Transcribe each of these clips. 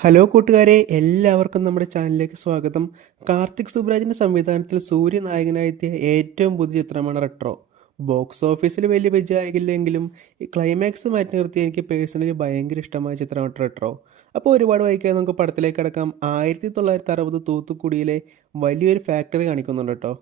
Hello കൂട്ടുകാരെ, എല്ലാവർക്കും നമ്മുടെ ചാനലിലേക്ക് സ്വാഗതം. കാർത്തിക് സുബ്രാജിൻ്റെ സംവിധാനത്തിൽ സൂര്യ നായകനായെത്തിയ ഏറ്റവും പുതിയ ചിത്രമാണ് റെട്രോ. ബോക്സ് ഓഫീസിൽ വലിയ വിജയമാകില്ലെങ്കിലും ഈ ക്ലൈമാക്സ് മാറ്റി നിർത്തി എനിക്ക് പേഴ്സണലി ഭയങ്കര ഇഷ്ടമായ ചിത്രമാണ് റെട്രോ. അപ്പോൾ ഒരുപാട് വൈകാതെ നമുക്ക് പടത്തിലേക്ക് കടക്കാം. 1960 തൂത്തുക്കുടിയിലെ വലിയൊരു ഫാക്ടറി കാണിക്കുന്നുണ്ട് കേട്ടോ.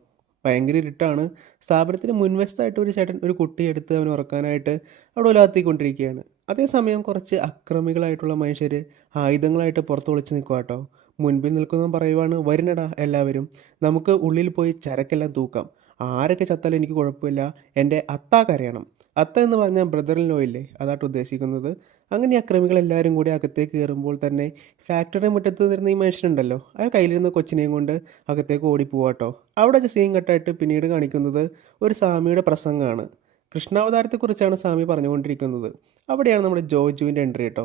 ഭയങ്കര ഇരുട്ടാണ്. സ്ഥാപനത്തിന് മുൻവശത്തായിട്ട് ഒരു ചേട്ടൻ ഒരു കുട്ടിയെ എടുത്ത് അവൻ ഉറക്കാനായിട്ട് അവിടെ ഉലാത്തിക്കൊണ്ടിരിക്കുകയാണ്. അതേസമയം കുറച്ച് അക്രമികളായിട്ടുള്ള മനുഷ്യർ ആയുധങ്ങളായിട്ട് പുറത്ത് ഒളിച്ച് നിൽക്കുക കേട്ടോ. മുൻപിൽ നിൽക്കുന്നവൻ പറയുവാണ്, വരുന്നടാ എല്ലാവരും, നമുക്ക് ഉള്ളിൽ പോയി ചരക്കെല്ലാം തൂക്കാം. ആരൊക്കെ ചത്താലും എനിക്ക് കുഴപ്പമില്ല, എൻ്റെ അത്താ കരയണം. അത്ത എന്ന് പറഞ്ഞാൽ ബ്രദർ ഇൻ ലോ ഇല്ലേ, അതാട്ട് ഉദ്ദേശിക്കുന്നത്. അങ്ങനെ ഈ അക്രമികളെല്ലാവരും കൂടി അകത്തേക്ക് കയറുമ്പോൾ തന്നെ ഫാക്ടറി മുറ്റത്ത് നിന്നിരുന്ന ഈ മനുഷ്യനുണ്ടല്ലോ, അയാൾ കയ്യിലിരുന്ന കൊച്ചിനെയും കൊണ്ട് അകത്തേക്ക് ഓടിപ്പോവാട്ടോ. അവിടെ വെച്ച് സീൻ കട്ടായിട്ട് പിന്നീട് കാണിക്കുന്നത് ഒരു സ്വാമിയുടെ പ്രസംഗമാണ്. കൃഷ്ണാവതാരത്തെക്കുറിച്ചാണ് സ്വാമി പറഞ്ഞുകൊണ്ടിരിക്കുന്നത്. അവിടെയാണ് നമ്മുടെ ജോജുവിൻ്റെ എൻട്രി കേട്ടോ.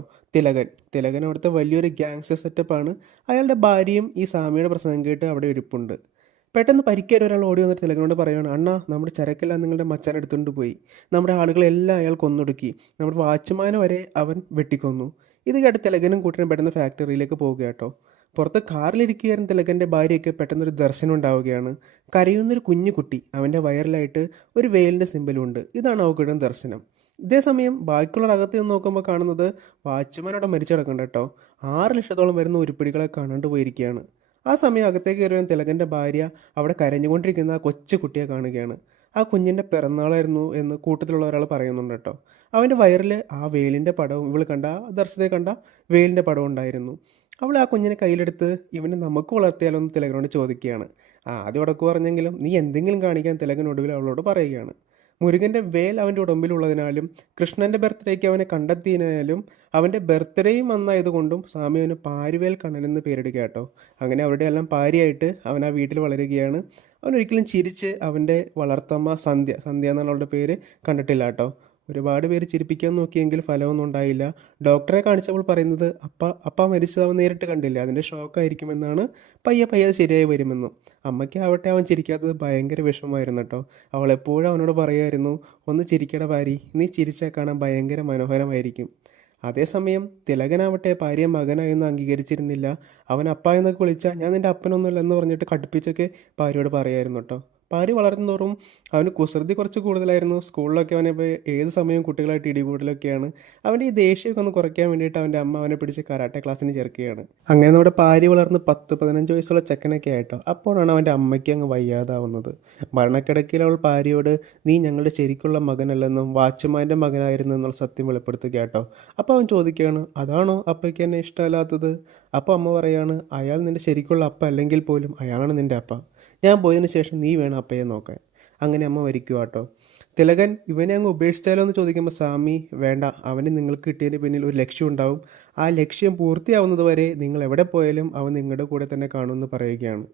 തിലകൻ അവിടുത്തെ വലിയൊരു ഗ്യാങ്സ്റ്റർ സെറ്റപ്പാണ്. അയാളുടെ ഭാര്യയും ഈ സ്വാമിയുടെ പ്രസംഗം കേട്ട് അവിടെ ഇരിപ്പുണ്ട്. പെട്ടെന്ന് പരിക്കേറ്റ ഒരാൾ ഓടി വന്നിട്ട് തിലകനോട് പറയുകയാണ്, അണ്ണാ നമ്മുടെ ചരക്കെല്ലാം നിങ്ങളുടെ മച്ചാൻ എടുത്തുകൊണ്ട് പോയി, നമ്മുടെ ആളുകളെല്ലാം അയാൾ കൊന്നൊടുക്കി, നമ്മുടെ വാച്ച്മാനെ വരെ അവൻ വെട്ടിക്കൊന്നു. ഇത് കേട്ട് തിലകനും കൂട്ടരും പെട്ടെന്ന് ഫാക്ടറിയിലേക്ക് പോവുക കേട്ടോ. പുറത്ത് കാറിലിരിക്കുകയായിരുന്ന തിലകൻ്റെ ഭാര്യയ്ക്ക് പെട്ടെന്നൊരു ദർശനം ഉണ്ടാവുകയാണ്. കരയുന്നൊരു കുഞ്ഞു കുട്ടി, അവൻ്റെ വയറിലായിട്ട് ഒരു വേലിൻ്റെ സിമ്പലുണ്ട്. ഇതാണ് അവൾക്കിടുന്ന ദർശനം. ഇതേസമയം ബാക്കിയുള്ളവർ അകത്ത് നിന്ന് നോക്കുമ്പോൾ കാണുന്നത് വാച്ച്മാൻ അവിടെ മരിച്ചു കിടക്കുന്നുണ്ട് കേട്ടോ. 6 ലക്ഷത്തോളം വരുന്ന ഉരുപ്പിടികളെ കാണാണ്ട് പോയിരിക്കുകയാണ്. ആ സമയം അകത്തേക്ക് കയറിയ തിലകൻ്റെ ഭാര്യ അവിടെ കരഞ്ഞുകൊണ്ടിരിക്കുന്ന ആ കൊച്ചു കുട്ടിയെ കാണുകയാണ്. ആ കുഞ്ഞിൻ്റെ പിറന്നാളായിരുന്നു എന്ന് കൂട്ടത്തിലുള്ള ഒരാൾ പറയുന്നുണ്ട് കേട്ടോ. അവൻ്റെ വയറിൽ ആ വേലിൻ്റെ പടവും, ഇവൾ കണ്ട ദർശനത്തെ കണ്ട വേലിൻ്റെ പടവും ഉണ്ടായിരുന്നു. അവൾ ആ കുഞ്ഞിനെ കയ്യിലെടുത്ത് ഇവനെ നമുക്ക് വളർത്തിയാലോ എന്ന് തിലകനോട് ചോദിക്കുകയാണ്. ആദ്യം ഉടക്ക് പറഞ്ഞെങ്കിലും നീ എന്തെങ്കിലും കാണിക്കാൻ തിലകൻ ഒടുവിൽ അവളോട് പറയുകയാണ്. മുരുകൻ്റെ വേൽ അവൻ്റെ ഉടമ്പിലുള്ളതിനാലും കൃഷ്ണൻ്റെ ബർത്ത്ഡേക്ക് അവനെ കണ്ടെത്തിയതിനാലും അവൻ്റെ ബർത്ത്ഡേയും വന്നായതുകൊണ്ടും സ്വാമി അവന് പാരിവേൽ കണ്ണൻ എന്ന് പേരിടുക കേട്ടോ. അങ്ങനെ അവരുടെ എല്ലാം പാരിയായിട്ട് അവൻ ആ വീട്ടിൽ വളരുകയാണ്. അവൻ ഒരിക്കലും ചിരിച്ച് അവൻ്റെ വളർത്തമ്മ സന്ധ്യ എന്നാണ് അവളുടെ പേര്, കണ്ടിട്ടില്ല കേട്ടോ. ഒരുപാട് പേര് ചിരിപ്പിക്കാൻ നോക്കിയെങ്കിൽ ഫലമൊന്നും ഉണ്ടായില്ല. ഡോക്ടറെ കാണിച്ചപ്പോൾ പറയുന്നത് അപ്പ മരിച്ചത് അവൻ നേരിട്ട് കണ്ടില്ല, അതിൻ്റെ ഷോക്കായിരിക്കുമെന്നാണ്. പയ്യെ അത് ശരിയായി വരുമെന്നും. അമ്മയ്ക്കാവട്ടെ അവൻ ചിരിക്കാത്തത് ഭയങ്കര വിഷമമായിരുന്നു കേട്ടോ. അവൾ എപ്പോഴും അവനോട് പറയുമായിരുന്നു, ഒന്ന് ചിരിക്കട പാരി, നീ ചിരിച്ചാൽ കാണാൻ ഭയങ്കര മനോഹരമായിരിക്കും. അതേസമയം തിലകനാവട്ടെ ഭാര്യ മകനായൊന്നും അംഗീകരിച്ചിരുന്നില്ല. അവൻ അപ്പ എന്നൊക്കെ വിളിച്ചാൽ ഞാൻ നിൻ്റെ അപ്പനൊന്നുമില്ല എന്ന് പറഞ്ഞിട്ട് കടുപ്പിച്ചൊക്കെ ഭാര്യയോട് പറയായിരുന്നു കേട്ടോ. ഭാര്യ വളർന്നതോറും അവന് കുസൃതി കുറച്ച് കൂടുതലായിരുന്നു. സ്കൂളിലൊക്കെ അവനെ ഏത് സമയവും കുട്ടികളായിട്ട് ഇടികൂടലൊക്കെയാണ്. അവൻ്റെ ഈ ദേഷ്യമൊക്കെ ഒന്ന് കുറയ്ക്കാൻ വേണ്ടിയിട്ട് അവൻ്റെ അമ്മ അവനെ പിടിച്ച് കരാട്ടെ ക്ലാസ്സിന് ചേർക്കുകയാണ്. അങ്ങനെ നമ്മുടെ ഭാര്യ വളർന്ന് 10-15 വയസ്സുള്ള ചെക്കനൊക്കെ ആയിട്ടോ. അപ്പോഴാണ് അവൻ്റെ അമ്മയ്ക്ക് അങ്ങ് വയ്യാതാവുന്നത്. മരണക്കിടക്കയിൽ അവൾ ഭാര്യയോട് നീ ഞങ്ങളുടെ ശരിക്കുള്ള മകനല്ലെന്നും വാച്ച്മാൻ്റെ മകനായിരുന്നു എന്നുള്ള സത്യം വെളിപ്പെടുത്തുക കേട്ടോ. അപ്പോൾ അവൻ ചോദിക്കുകയാണ്, അതാണോ അപ്പയ്ക്ക് എന്നെ ഇഷ്ടമല്ലാത്തത്? അപ്പോൾ അമ്മ പറയാണ്, അയാൾ നിൻ്റെ ശരിക്കുള്ള അപ്പ അല്ലെങ്കിൽ പോലും അയാളാണ് നിൻ്റെ അപ്പ. ഞാൻ പോയതിന് ശേഷം നീ വേണം അപ്പയെ നോക്കാൻ. അങ്ങനെ അമ്മ മരിക്കുക കേട്ടോ. തിലകൻ ഇവനെ അങ്ങ് ഉപേക്ഷിച്ചാലോ എന്ന് ചോദിക്കുമ്പോൾ സ്വാമി, വേണ്ട, അവന് നിങ്ങൾക്ക് കിട്ടിയതിന് പിന്നിൽ ഒരു ലക്ഷ്യം ഉണ്ടാവും. ആ ലക്ഷ്യം പൂർത്തിയാവുന്നത് വരെ നിങ്ങൾ എവിടെ പോയാലും അവൻ നിങ്ങളുടെ കൂടെ തന്നെ കാണുമെന്ന് പറയുകയാണ്.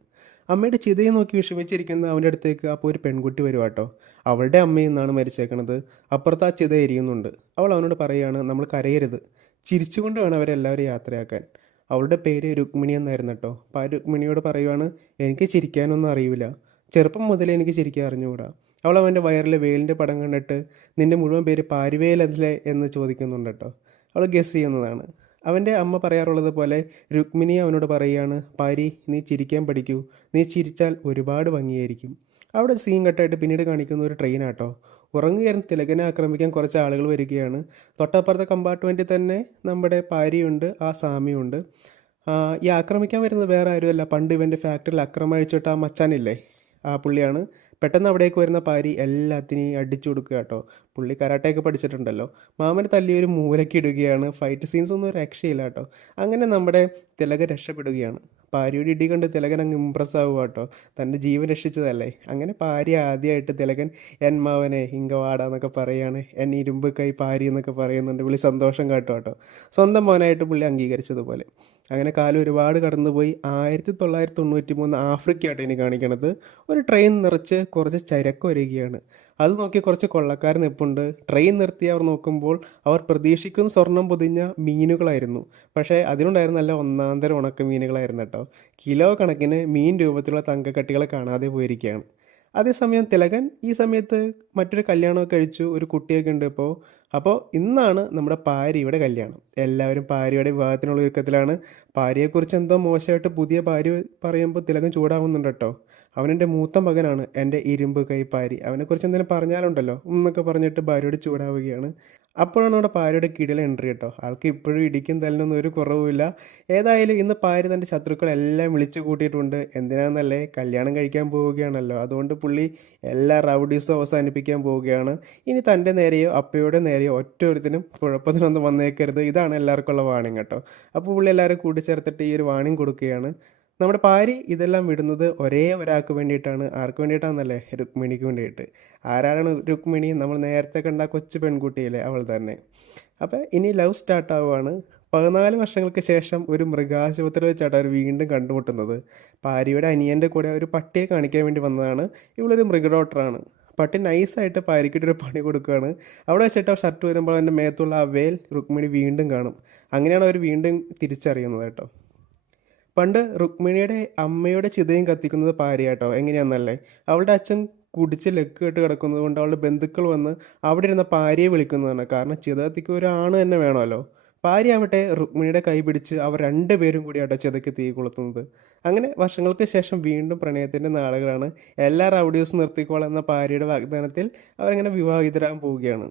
അമ്മയുടെ ചിതയെ നോക്കി വിഷമിച്ചിരിക്കുന്ന അവൻ്റെ അടുത്തേക്ക് അപ്പോൾ ഒരു പെൺകുട്ടി വരും കേട്ടോ. അവളുടെ അമ്മയിൽ നിന്നാണ് മരിച്ചേക്കണത്. അപ്പുറത്ത് ആ ചിത എരിയുന്നുണ്ട്. അവൾ അവനോട് പറയുകയാണ്, നമ്മൾ കരയരുത്, ചിരിച്ചുകൊണ്ട് വേണം അവരെല്ലാവരും യാത്രയാക്കാൻ. അവളുടെ പേര് രുക്മിണി എന്നായിരുന്നു കേട്ടോ. അപ്പോൾ ആ രുക്മിണിയോട് പറയുവാണ്, എനിക്ക് ചിരിക്കാനൊന്നും അറിയില്ല, ചെറുപ്പം മുതലേ എനിക്ക് ചിരിക്കാൻ അറിഞ്ഞുകൂടാ. അവൾ അവൻ്റെ വയറിലെ വേലിൻ്റെ പടം കണ്ടിട്ട് നിൻ്റെ മുഴുവൻ പേര് പാരിവേലല്ലേ എന്ന് ചോദിക്കുന്നുണ്ട് കേട്ടോ. അവൾ ഗസ് ചെയ്യുന്നതാണ്. അവൻ്റെ അമ്മ പറയാറുള്ളത് പോലെ രുക്മിണി അവനോട് പറയുകയാണ്, പാരി, നീ ചിരിക്കാൻ പഠിക്കൂ, നീ ചിരിച്ചാൽ ഒരുപാട് ഭംഗിയായിരിക്കും. അവിടെ സീൻ കട്ടായിട്ട് പിന്നീട് കാണിക്കുന്ന ഒരു ട്രെയിനാട്ടോ. ഉറങ്ങുകയായിരുന്ന തിലകനെ ആക്രമിക്കാൻ കുറച്ച് ആളുകൾ വരികയാണ്. തൊട്ടപ്പുറത്തെ കമ്പാർട്ട്മെൻറ്റിൽ തന്നെ നമ്മുടെ പാരിയുണ്ട്, ആ സാമിയുണ്ട്. ഈ ആക്രമിക്കാൻ വരുന്നത് വേറെ ആരുമല്ല, പണ്ട് ഇവൻ്റെ ഫാക്ടറിയിൽ അക്രമം അഴിച്ചിട്ട് ആ മച്ചാനില്ലേ, ആ പുള്ളിയാണ്. പെട്ടെന്ന് അവിടേക്ക് വരുന്ന പാരി എല്ലാത്തിനെയും അടിച്ചു കൊടുക്കുക കേട്ടോ. പുള്ളി കരാട്ടയൊക്കെ പഠിച്ചിട്ടുണ്ടല്ലോ. മാമനെ തല്ലി ഒരു മൂലയ്ക്ക് ഇടുകയാണ്. ഫൈറ്റ് സീൻസ് ഒന്നും രക്ഷയില്ല കേട്ടോ. അങ്ങനെ നമ്മുടെ തിലകൻ രക്ഷപ്പെടുകയാണ്. പാരിയുടെ ഇടി കണ്ട് തിലകൻ അങ്ങ് ഇമ്പ്രസ് ആവുക കേട്ടോ. തൻ്റെ ജീവൻ രക്ഷിച്ചതല്ലേ. അങ്ങനെ പാരി ആദ്യമായിട്ട് തിലകൻ എൻ മാവനെ ഇങ്ക വാടാന്നൊക്കെ പറയാണ്. എൻ ഇരുമ്പ് കൈ പാരി എന്നൊക്കെ പറയുന്നുണ്ട്. പുള്ളി സന്തോഷം കാട്ടും കേട്ടോ. സ്വന്തം മോനായിട്ട് പുള്ളി അംഗീകരിച്ചതുപോലെ. അങ്ങനെ കാലം ഒരുപാട് കടന്നുപോയി. 1993 ആഫ്രിക്കയായിട്ട് ഇനി കാണിക്കണത്. ഒരു ട്രെയിൻ നിറച്ച് കുറച്ച് ചരക്ക് വരികയാണ്. അത് നോക്കി കുറച്ച് കൊള്ളക്കാർ നിൽപ്പുണ്ട്. ട്രെയിൻ നിർത്തി അവർ നോക്കുമ്പോൾ അവർ പ്രതീക്ഷിക്കുന്ന സ്വർണം പൊതിഞ്ഞ മീനുകളായിരുന്നു. പക്ഷേ അതിനുണ്ടായിരുന്ന നല്ല ഒന്നാന്തരം ഉണക്ക മീനുകളായിരുന്നു കേട്ടോ. കിലോ കണക്കിന് മീൻ രൂപത്തിലുള്ള തങ്കക്കട്ടികളെ കാണാതെ പോയിരിക്കുകയാണ്. അതേസമയം തിലകൻ ഈ സമയത്ത് മറ്റൊരു കല്യാണമൊക്കെ കഴിച്ചു, ഒരു കുട്ടിയൊക്കെ ഉണ്ട്. ഇപ്പോൾ അപ്പോൾ ഇന്നാണ് നമ്മുടെ പാരിയുടെ കല്യാണം. എല്ലാവരും പാരിയുടെ വിവാഹത്തിനുള്ള ഒരുക്കത്തിലാണ്. പാരിയെക്കുറിച്ച് എന്തോ മോശമായിട്ട് പുതിയ ഭാര്യ പറയുമ്പോൾ തിലകൻ ചൂടാവുന്നുണ്ട് കേട്ടോ. അവനെൻ്റെ മൂത്ത മകനാണ്, എൻ്റെ ഇരുമ്പ് കൈ പാരി. അവനെക്കുറിച്ച് എന്തെങ്കിലും പറഞ്ഞാലുണ്ടല്ലോ എന്നൊക്കെ പറഞ്ഞിട്ട് ഭാര്യയോട് ചൂടാവുകയാണ്. അപ്പോഴാണ് നമ്മുടെ പാരിയുടെ കിടിലൻ എൻട്രി കേട്ടോ. ആൾക്ക് ഇപ്പോഴും ഇടിക്കും തല്ലിനൊന്നും ഒരു കുറവുമില്ല. ഏതായാലും ഇന്ന് പാരി തൻ്റെ ശത്രുക്കളെല്ലാം വിളിച്ചു കൂട്ടിയിട്ടുണ്ട്. എന്തിനാണെന്നല്ലേ, കല്യാണം കഴിക്കാൻ പോവുകയാണല്ലോ. അതുകൊണ്ട് പുള്ളി എല്ലാ റൗഡീസും അവസാനിപ്പിക്കാൻ പോവുകയാണ്. ഇനി തൻ്റെ നേരെയോ അപ്പയുടെ നേരെയോ ഒറ്റൊരുത്തിനും കുഴപ്പത്തിനൊന്നും വന്നേക്കരുത്. ഇതാണ് എല്ലാവർക്കും ഉള്ള വാണിംഗ് കേട്ടോ. അപ്പോൾ പുള്ളി എല്ലാവരും കൂട്ടിച്ചേർത്തിട്ട് ഈ ഒരു വാണിംഗ് കൊടുക്കുകയാണ്. നമ്മുടെ പാരി ഇതെല്ലാം വിടുന്നത് ഒരേ ഒരാൾക്ക് വേണ്ടിയിട്ടാണ്. ആർക്ക് വേണ്ടിയിട്ടാണെന്നല്ലേ, രുക്മിണിക്ക് വേണ്ടിയിട്ട്. ആരാണ് രുക്മിണി? നമ്മൾ നേരത്തെ കണ്ട കൊച്ചു പെൺകുട്ടിയില്ലേ, അവൾ തന്നെ. അപ്പോൾ ഇനി ലവ് സ്റ്റാർട്ട് ആവുകയാണ്. 14 വർഷങ്ങൾക്ക് ശേഷം ഒരു മൃഗാശുപത്രി വെച്ചാണ് അവർ വീണ്ടും കണ്ടുമുട്ടുന്നത്. പാരിയുടെ അനിയൻ്റെ കൂടെ ഒരു പട്ടിയെ കാണിക്കാൻ വേണ്ടി വന്നതാണ്. ഇവളൊരു മൃഗ ഡോക്ടറാണ്. പട്ടി നൈസായിട്ട് പാരിക്കിട്ടൊരു പണി കൊടുക്കുകയാണ്. അവിടെ വെച്ചിട്ട് ഷർട്ട് വരുമ്പോൾ അതിൻ്റെ മേത്തുള്ള ആ വേൽ രുക്മിണി വീണ്ടും കാണും. അങ്ങനെയാണ് അവർ വീണ്ടും തിരിച്ചറിയുന്നത് കേട്ടോ. പണ്ട് രുക്മിണിയുടെ അമ്മയുടെ ചിതയും കത്തിക്കുന്നത് പാരിയാട്ടോ. എങ്ങനെയാണെന്നല്ലേ, അവളുടെ അച്ഛൻ കുടിച്ച് ലെക്ക് കെട്ട് കിടക്കുന്നത് കൊണ്ട് അവളുടെ ബന്ധുക്കൾ വന്ന് അവിടെ ഇരുന്ന പാരിയെ വിളിക്കുന്നതാണ്. കാരണം ചിത കത്തിക്ക് ഒരു ആണ് തന്നെ വേണമല്ലോ. പാരി ആവട്ടെ രുക്മിണിയുടെ കൈ പിടിച്ച് അവർ രണ്ടുപേരും കൂടിയാട്ടോ ചിതയ്ക്ക് തീ കൊളുത്തുന്നത്. അങ്ങനെ വർഷങ്ങൾക്ക് ശേഷം വീണ്ടും പ്രണയത്തിൻ്റെ നാളുകളാണ്. എല്ലാ റൗഡീസും നിർത്തിക്കോളാം എന്ന പാരിയുടെ വാഗ്ദാനത്തിൽ അവരങ്ങനെ വിവാഹിതരാകാൻ പോവുകയാണ്.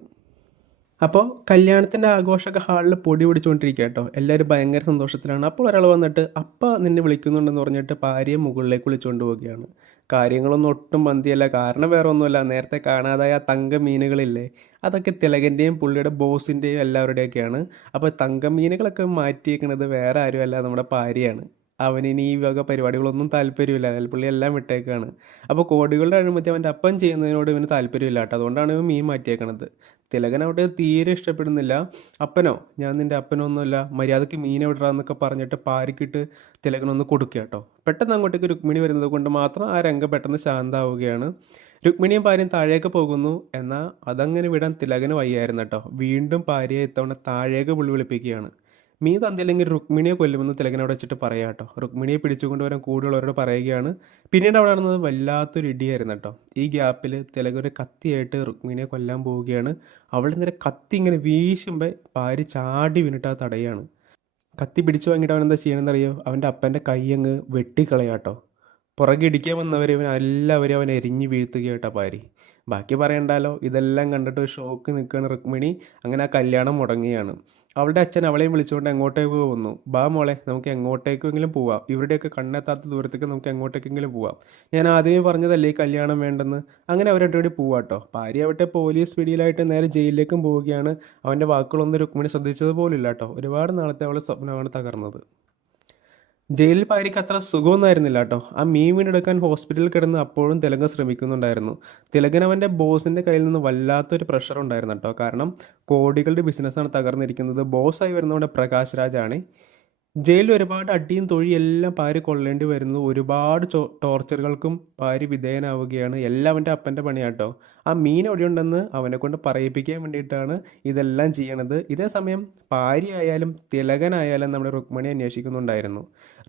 അപ്പോൾ കല്യാണത്തിൻ്റെ ആഘോഷമൊക്കെ ഹാളിൽ പൊടി പിടിച്ചുകൊണ്ടിരിക്കുക കേട്ടോ. എല്ലാവരും ഭയങ്കര സന്തോഷത്തിലാണ്. അപ്പോൾ ഒരാൾ വന്നിട്ട് അപ്പ നിന്നെ വിളിക്കുന്നുണ്ടെന്ന് പറഞ്ഞിട്ട് ഭാര്യയെ മുകളിലേക്ക് വിളിച്ചുകൊണ്ട് പോവുകയാണ്. കാര്യങ്ങളൊന്നും ഒട്ടും പന്തിയല്ല. കാരണം വേറെ ഒന്നുമല്ല, നേരത്തെ കാണാതായ തങ്ക മീനുകളില്ലേ, അതൊക്കെ തിലകൻ്റെയും പുള്ളിയുടെ ബോസിൻ്റെയും എല്ലാവരുടെയൊക്കെയാണ്. അപ്പോൾ തങ്ക മീനുകളൊക്കെ മാറ്റിയേക്കുന്നത് വേറെ ആരുമല്ല, നമ്മുടെ ഭാര്യയാണ്. അവനിനി ഈ വക പരിപാടികളൊന്നും താല്പര്യമില്ല. പുള്ളി എല്ലാം വിട്ടേക്കാണ്. അപ്പോൾ കോടികളുടെ അഴിമതി അവൻ്റെ അപ്പം ചെയ്യുന്നതിനോട് ഇവന് താല്പര്യമില്ല കേട്ടോ. അതുകൊണ്ടാണ് ഇവൻ മീൻ മാറ്റിയേക്കണത്. തിലകൻ അവിടെ തീരെ ഇഷ്ടപ്പെടുന്നില്ല. അപ്പനോ, ഞാൻ നിൻ്റെ അപ്പനൊന്നുമല്ല, മര്യാദയ്ക്ക് മീൻ എവിടാന്നൊക്കെ പറഞ്ഞിട്ട് പാരിക്കിട്ട് തിലകനൊന്ന് കൊടുക്കുക കേട്ടോ. പെട്ടെന്ന് അങ്ങോട്ടേക്ക് രുക്മിണി വരുന്നത് കൊണ്ട് മാത്രം ആ രംഗം പെട്ടെന്ന് ശാന്താവുകയാണ്. രുക്മിണിയും ഭാര്യയും താഴേക്ക് പോകുന്നു. എന്നാൽ അതങ്ങനെ വിടാൻ തിലകന് വയ്യായിരുന്നു കേട്ടോ. വീണ്ടും ഭാര്യയെ ഇത്തവണ താഴേക്ക് വിളിപ്പിക്കുകയാണ്. മീൻ തന്നില്ലെങ്കിൽ രുക്മിണിയെ കൊല്ലുമെന്ന് തിലകൻ അവിടെ വെച്ചിട്ട് പറയാം കേട്ടോ. രുക്മിണിയെ പിടിച്ചുകൊണ്ടുവരാൻ കൂടെയുള്ളവരോട് പറയുകയാണ്. പിന്നീട് അവിടെ നടന്നത് വല്ലാത്തൊരു ഇടിയായിരുന്നു കേട്ടോ. ഈ ഗ്യാപ്പിൽ തിലകൻ ഒരു കത്തിയായിട്ട് രുക്മിണിയെ കൊല്ലാൻ പോവുകയാണ്. അവളുടെ നേരെ കത്തി ഇങ്ങനെ വീശുമ്പോൾ ഭാര്യ ചാടി വീണിട്ട് ആ തടയാണ്. കത്തി പിടിച്ചു വാങ്ങിയിട്ട് അവൻ എന്താ ചെയ്യണമെന്നറിയോ, അവൻ്റെ അപ്പൻ്റെ കൈ അങ്ങ് വെട്ടിക്കളയാട്ടോ. പുറകെ ഇടിക്കാൻ വന്നവരെ എല്ലാവരും അവൻ എരിഞ്ഞ് വീഴ്ത്തുകയായിട്ടാ ഭാര്യ. ബാക്കി പറയണ്ടല്ലോ. ഇതെല്ലാം കണ്ടിട്ട് ഒരു ഷോക്ക് നിൽക്കുകയാണ് രുക്മിണി. അങ്ങനെ ആ കല്യാണം മുടങ്ങിയാണ്. അവളുടെ അച്ഛൻ അവളെയും വിളിച്ചുകൊണ്ട് എങ്ങോട്ടേക്ക് പോകുന്നു. ബാ മോളെ, നമുക്ക് എങ്ങോട്ടേക്കെങ്കിലും പോവാം. ഇവരുടെയൊക്കെ കണ്ണെത്താത്ത ദൂരത്തേക്ക് നമുക്ക് എങ്ങോട്ടേക്കെങ്കിലും പോവാം. ഞാൻ ആദ്യമേ പറഞ്ഞതല്ലേ ഈ കല്യാണം വേണ്ടെന്ന്. അങ്ങനെ അവരുടെ കൂടി പോവാട്ടോ. ഭാര്യ ആവട്ടെ പോലീസ് പിടിയിലായിട്ട് നേരെ ജയിലിലേക്കും പോവുകയാണ്. അവൻ്റെ വാക്കുകളൊന്നും രുക്മിണി ശ്രദ്ധിച്ചത് പോലില്ല കേട്ടോ. ഒരുപാട് നാളത്തെ അവളുടെ സ്വപ്നമാണ് തകർന്നത്. ജയിലിൽ പാരിക്ക് അത്ര സുഖമൊന്നായിരുന്നില്ല കേട്ടോ. ആ മീൻ വീണെടുക്കാൻ ഹോസ്പിറ്റലിൽ കിടന്ന് അപ്പോഴും തിലകൻ ശ്രമിക്കുന്നുണ്ടായിരുന്നു. തിലകൻ അവൻ്റെ ബോസിൻ്റെ കയ്യിൽ നിന്ന് വല്ലാത്തൊരു പ്രഷർ ഉണ്ടായിരുന്നു കേട്ടോ. കാരണം കോടികളുടെ ബിസിനസ്സാണ് തകർന്നിരിക്കുന്നത്. ബോസായി വരുന്നവിടെ പ്രകാശ് രാജാണ്. ജയിലിൽ ഒരുപാട് അടിയും തൊഴിയും എല്ലാം പാരി കൊള്ളേണ്ടി വരുന്നു. ഒരുപാട് ടോർച്ചറുകൾക്കും പാരി വിധേയനാവുകയാണ്. എല്ലാം അവൻ്റെ അപ്പൻ്റെ പണിയാട്ടോ. ആ മീൻ എവിടെയുണ്ടെന്ന് അവനെ കൊണ്ട് പറയിപ്പിക്കാൻ വേണ്ടിയിട്ടാണ് ഇതെല്ലാം ചെയ്യണത്. ഇതേ സമയം പാരി ആയാലും തിലകനായാലും നമ്മുടെ രുക്മിണിയെ അന്വേഷിക്കുന്നുണ്ടായിരുന്നു.